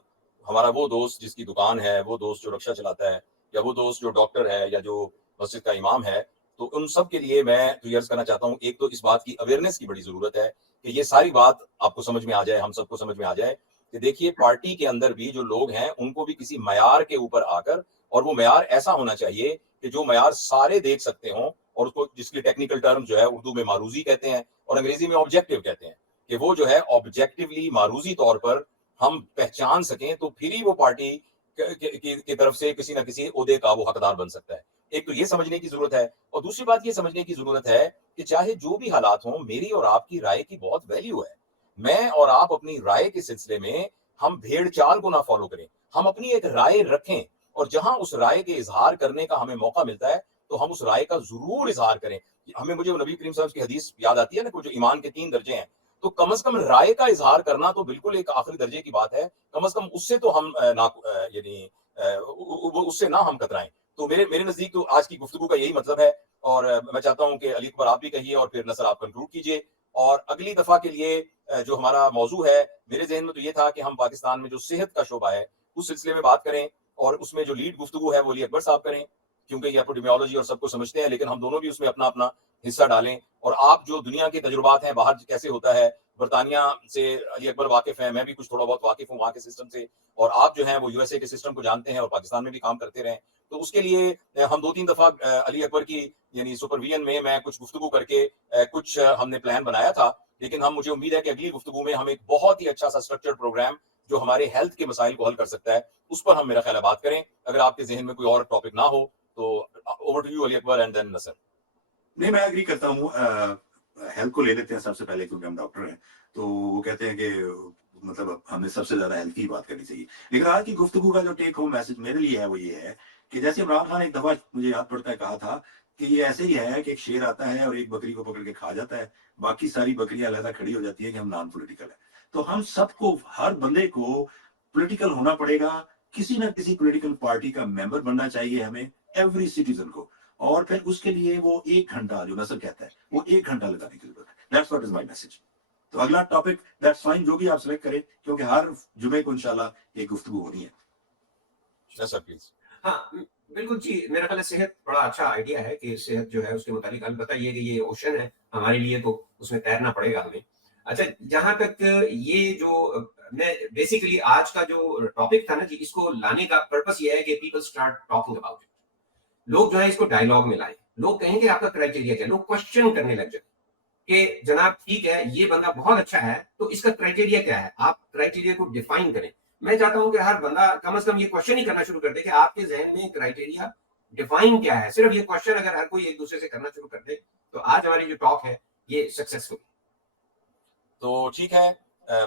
ہمارا وہ دوست جس کی دکان ہے, وہ دوست جو رکشہ چلاتا ہے, یا وہ دوست جو ڈاکٹر ہے, یا جو مسجد کا امام ہے, تو ان سب کے لیے میں کلیئر کرنا چاہتا ہوں, ایک تو اس بات کی اویئرنیس کی بڑی ضرورت ہے کہ یہ ساری بات آپ کو سمجھ میں آ جائے, ہم سب کو سمجھ میں آ جائے کہ دیکھیے پارٹی کے اندر بھی جو لوگ ہیں ان کو بھی کسی معیار کے اوپر آ کر, اور وہ معیار ایسا ہونا چاہیے کہ جو معیار سارے دیکھ سکتے ہوں, اور اس کو جس کی ٹیکنیکل ٹرم جو ہے اردو میں معروضی کہتے ہیں اور انگریزی میں آبجیکٹو کہتے ہیں, کہ وہ جو ہے آبجیکٹولی معروضی طور پر ہم پہچان سکیں, تو پھر ہی وہ پارٹی کی طرف سے کسی نہ کسی عہدے کا وہ حقدار بن سکتا ہے. ایک تو یہ سمجھنے کی ضرورت ہے, اور دوسری بات یہ سمجھنے کی ضرورت ہے کہ چاہے جو بھی حالات ہوں, میری اور آپ کی رائے کی بہت ویلیو ہے. میں اور آپ اپنی رائے کے سلسلے میں ہم بھیڑ چال کو نہ فالو کریں, ہم اپنی ایک رائے رکھیں, اور جہاں اس رائے کے اظہار کرنے کا ہمیں موقع ملتا ہے تو ہم اس رائے کا ضرور اظہار کریں. ہمیں مجھے نبی کریم صاحب کی حدیث یاد آتی ہے نا, جو ایمان کے 3 درجے ہیں, تو کم از کم رائے کا اظہار کرنا تو بالکل ایک آخری درجے کی بات ہے, کم از کم اس سے تو ہم یعنی اس سے نہ ہم کترائیں. تو میرے نزدیک تو آج کی گفتگو کا یہی مطلب ہے, اور میں چاہتا ہوں کہ علی اکبر آپ بھی کہیے اور پھر نصر آپ کنکلوڈ کیجیے. اور اگلی دفعہ کے لیے جو ہمارا موضوع ہے, میرے ذہن میں تو یہ تھا کہ ہم پاکستان میں جو صحت کا شعبہ ہے اس سلسلے میں بات کریں, اور اس میں جو لیڈ گفتگو ہے وہ علی اکبر صاحب کریں, کیونکہ یہ ایپیڈیمیولوجی اور سب کو سمجھتے ہیں, لیکن ہم دونوں بھی اس میں اپنا اپنا حصہ ڈالیں. اور آپ جو دنیا کے تجربات ہیں, باہر کیسے ہوتا ہے, برطانیہ سے علی اکبر واقف ہیں, میں بھی کچھ تھوڑا بہت واقف ہوں وہاں کے سسٹم سے, اور آپ جو ہیں وہ USA کے سسٹم کو جانتے ہیں اور پاکستان میں بھی کام کرتے رہیں. تو اس کے لیے ہم 2-3 دفعہ علی اکبر کی یعنی سپرویژن میں کچھ گفتگو کر کے کچھ ہم نے پلان بنایا تھا, لیکن مجھے امید ہے کہ اگلی گفتگو میں ہم ایک بہت ہی اچھا سا اسٹرکچرڈ پروگرام جو ہمارے ہیلتھ کے مسائل کو حل کر سکتا ہے اس پر ہم میرا خیال ہے بات کریں. اگر آپ کے ذہن میں کوئی اور ٹاپک نہ ہو تو over to you Ali Akbar and then Nasr. نہیں, میں اگری کرتا ہوں. ہیلتھ کو لے لیتے ہیں سب سے پہلے, کیونکہ ہم ڈاکٹر ہیں, تو وہ کہتے ہیں کہ مطلب ہمیں سب سے زیادہ ہیلتھ کی بات کرنی چاہیے. لیکن آج کی گفتگو کا جو ٹیک ہوم میسج میرے لیے ہے وہ یہ ہے کہ جیسے عمران خان ایک دفعہ مجھے یاد پڑتا ہے کہا تھا کہ یہ ایسے ہی ہے کہ ایک شیر آتا ہے اور ایک بکری کو پکڑ کے کھا جاتا ہے, باقی ساری بکریاں علیحدہ کھڑی ہو جاتی ہے کہ ہم نان پولیٹیکل ہیں. تو ہم سب کو, ہر بندے کو پولیٹیکل ہونا پڑے گا, کسی نہ کسی پولیٹیکل پارٹی کا ممبر بننا چاہیے ہمیں, ایوری سٹیزن کو, اور پھر اس کے لیے وہ 1 گھنٹہ جو نصر کہتا ہے وہ 1 گھنٹہ لگانے کی ضرورت ہے. That's what is my message. تو اگلا ٹاپک that's fine, جو بھی آپ سلیکٹ کریں, کیونکہ ہر جمعے کو انشاءاللہ ایک گفتگو ہونی ہے. نصر پلیز. ہاں بالکل جی, میرا خیال ہے صحت بڑا اچھا آئیڈیا ہے کہ صحت جو ہے اس کے متعلق البتہ یہ کہ یہ اوشن ہے ہمارے لیے, تو اس میں تیرنا پڑے گا ہمیں. اچھا, جہاں تک یہ جو میں بیسیکلی آج کا جو ٹاپک تھا نا جی, اس کو لانے کا پرپس یہ ہے کہ people start talking about it. لوگ جو ہے اس کو ڈائیلاگ میں لائیں, لوگ کہیں گے آپ کا کرائٹیریا کیا, لوگ کوشچن کرنے لگ جائیں کہ جناب ٹھیک ہے یہ بندہ بہت اچھا ہے تو اس کا کرائٹیریا کیا ہے, آپ کرائٹیریا کو ڈیفائن کریں. میں چاہتا ہوں کہ ہر بندہ کم از کم یہ کوشچن ہی کرنا شروع کر دے کہ آپ کے ذہن میں کرائٹیریا ڈیفائن کیا ہے. صرف یہ کوشچن اگر ہر کوئی ایک دوسرے سے کرنا شروع کر دے تو آج ہماری جو ٹاک ہے یہ سکسیسفل. تو ٹھیک ہے،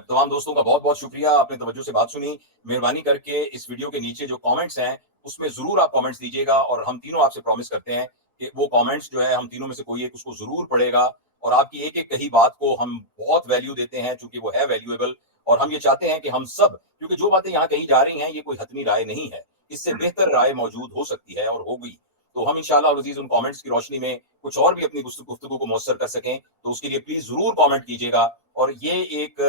تمام دوستوں کا بہت بہت شکریہ، آپ نے توجہ سے بات سنی. مہربانی کر کے اس ویڈیو کے نیچے جو کامنٹس ہیں اس میں ضرور آپ کامنٹس دیجیے گا، اور ہم تینوں آپ سے پرومس کرتے ہیں کہ وہ کامنٹس جو ہے ہم تینوں میں سے کوئی ایک اس کو ضرور پڑھے گا، اور آپ کی ایک ایک کہی بات کو ہم بہت ویلیو دیتے ہیں چونکہ وہ ہے ویلیویبل. اور ہم یہ چاہتے ہیں کہ ہم سب، کیونکہ جو باتیں یہاں کہی جا رہی ہیں یہ کوئی حتمی رائے نہیں ہے، اس سے بہتر رائے موجود ہو سکتی ہے اور ہوگی. تو ہم انشاءاللہ العزیز ان کامنٹس کی روشنی میں کچھ اور بھی اپنی گفتگو کو مؤثر کر سکیں، تو اس کے لیے پلیز ضرور کامنٹ کیجیے گا. اور یہ ایک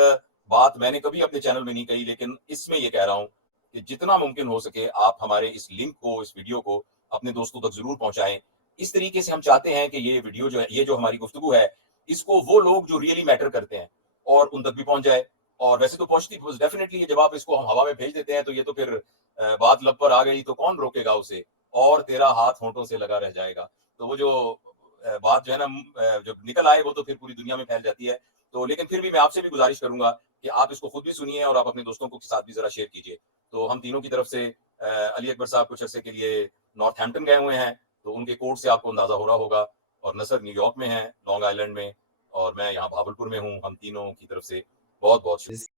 بات میں نے کبھی اپنے چینل میں نہیں کہی، لیکن اس میں یہ کہہ رہا ہوں کہ جتنا ممکن ہو سکے آپ ہمارے اس لنک کو، اس ویڈیو کو اپنے دوستوں تک ضرور پہنچائیں. اس طریقے سے ہم چاہتے ہیں کہ یہ ویڈیو جو ہے، یہ جو ہماری گفتگو ہے، اس کو وہ لوگ جو ریئلی میٹر کرتے ہیں اور ان تک بھی پہنچ جائے. اور ویسے تو پہنچتی ڈیفینیٹلی، جب آپ اس کو ہم ہوا میں بھیج دیتے ہیں تو یہ تو پھر بات لب پر آ گئی تو کون روکے گا اسے، اور تیرا ہاتھ ہونٹوں سے لگا رہ جائے گا. تو وہ جو بات جو ہے نا جب نکل آئے وہ تو پھر پوری دنیا میں پھیل جاتی ہے. تو لیکن پھر بھی میں آپ سے بھی گزارش کروں گا کہ آپ اس کو خود بھی سنیے اور آپ اپنے دوستوں کے ساتھ بھی ذرا شیئر کیجیے. تو ہم تینوں کی طرف سے علی اکبر صاحب کچھ عرصے کے لیے نارتھ ہیمپٹن گئے ہوئے ہیں، تو ان کے کوٹ سے آپ کو اندازہ ہو رہا ہوگا. اور نصر نیو یارک میں ہیں، لانگ آئیلینڈ میں، اور میں یہاں بھاولپور میں ہوں. ہم تینوں کی طرف سے بہت بہت شکریہ.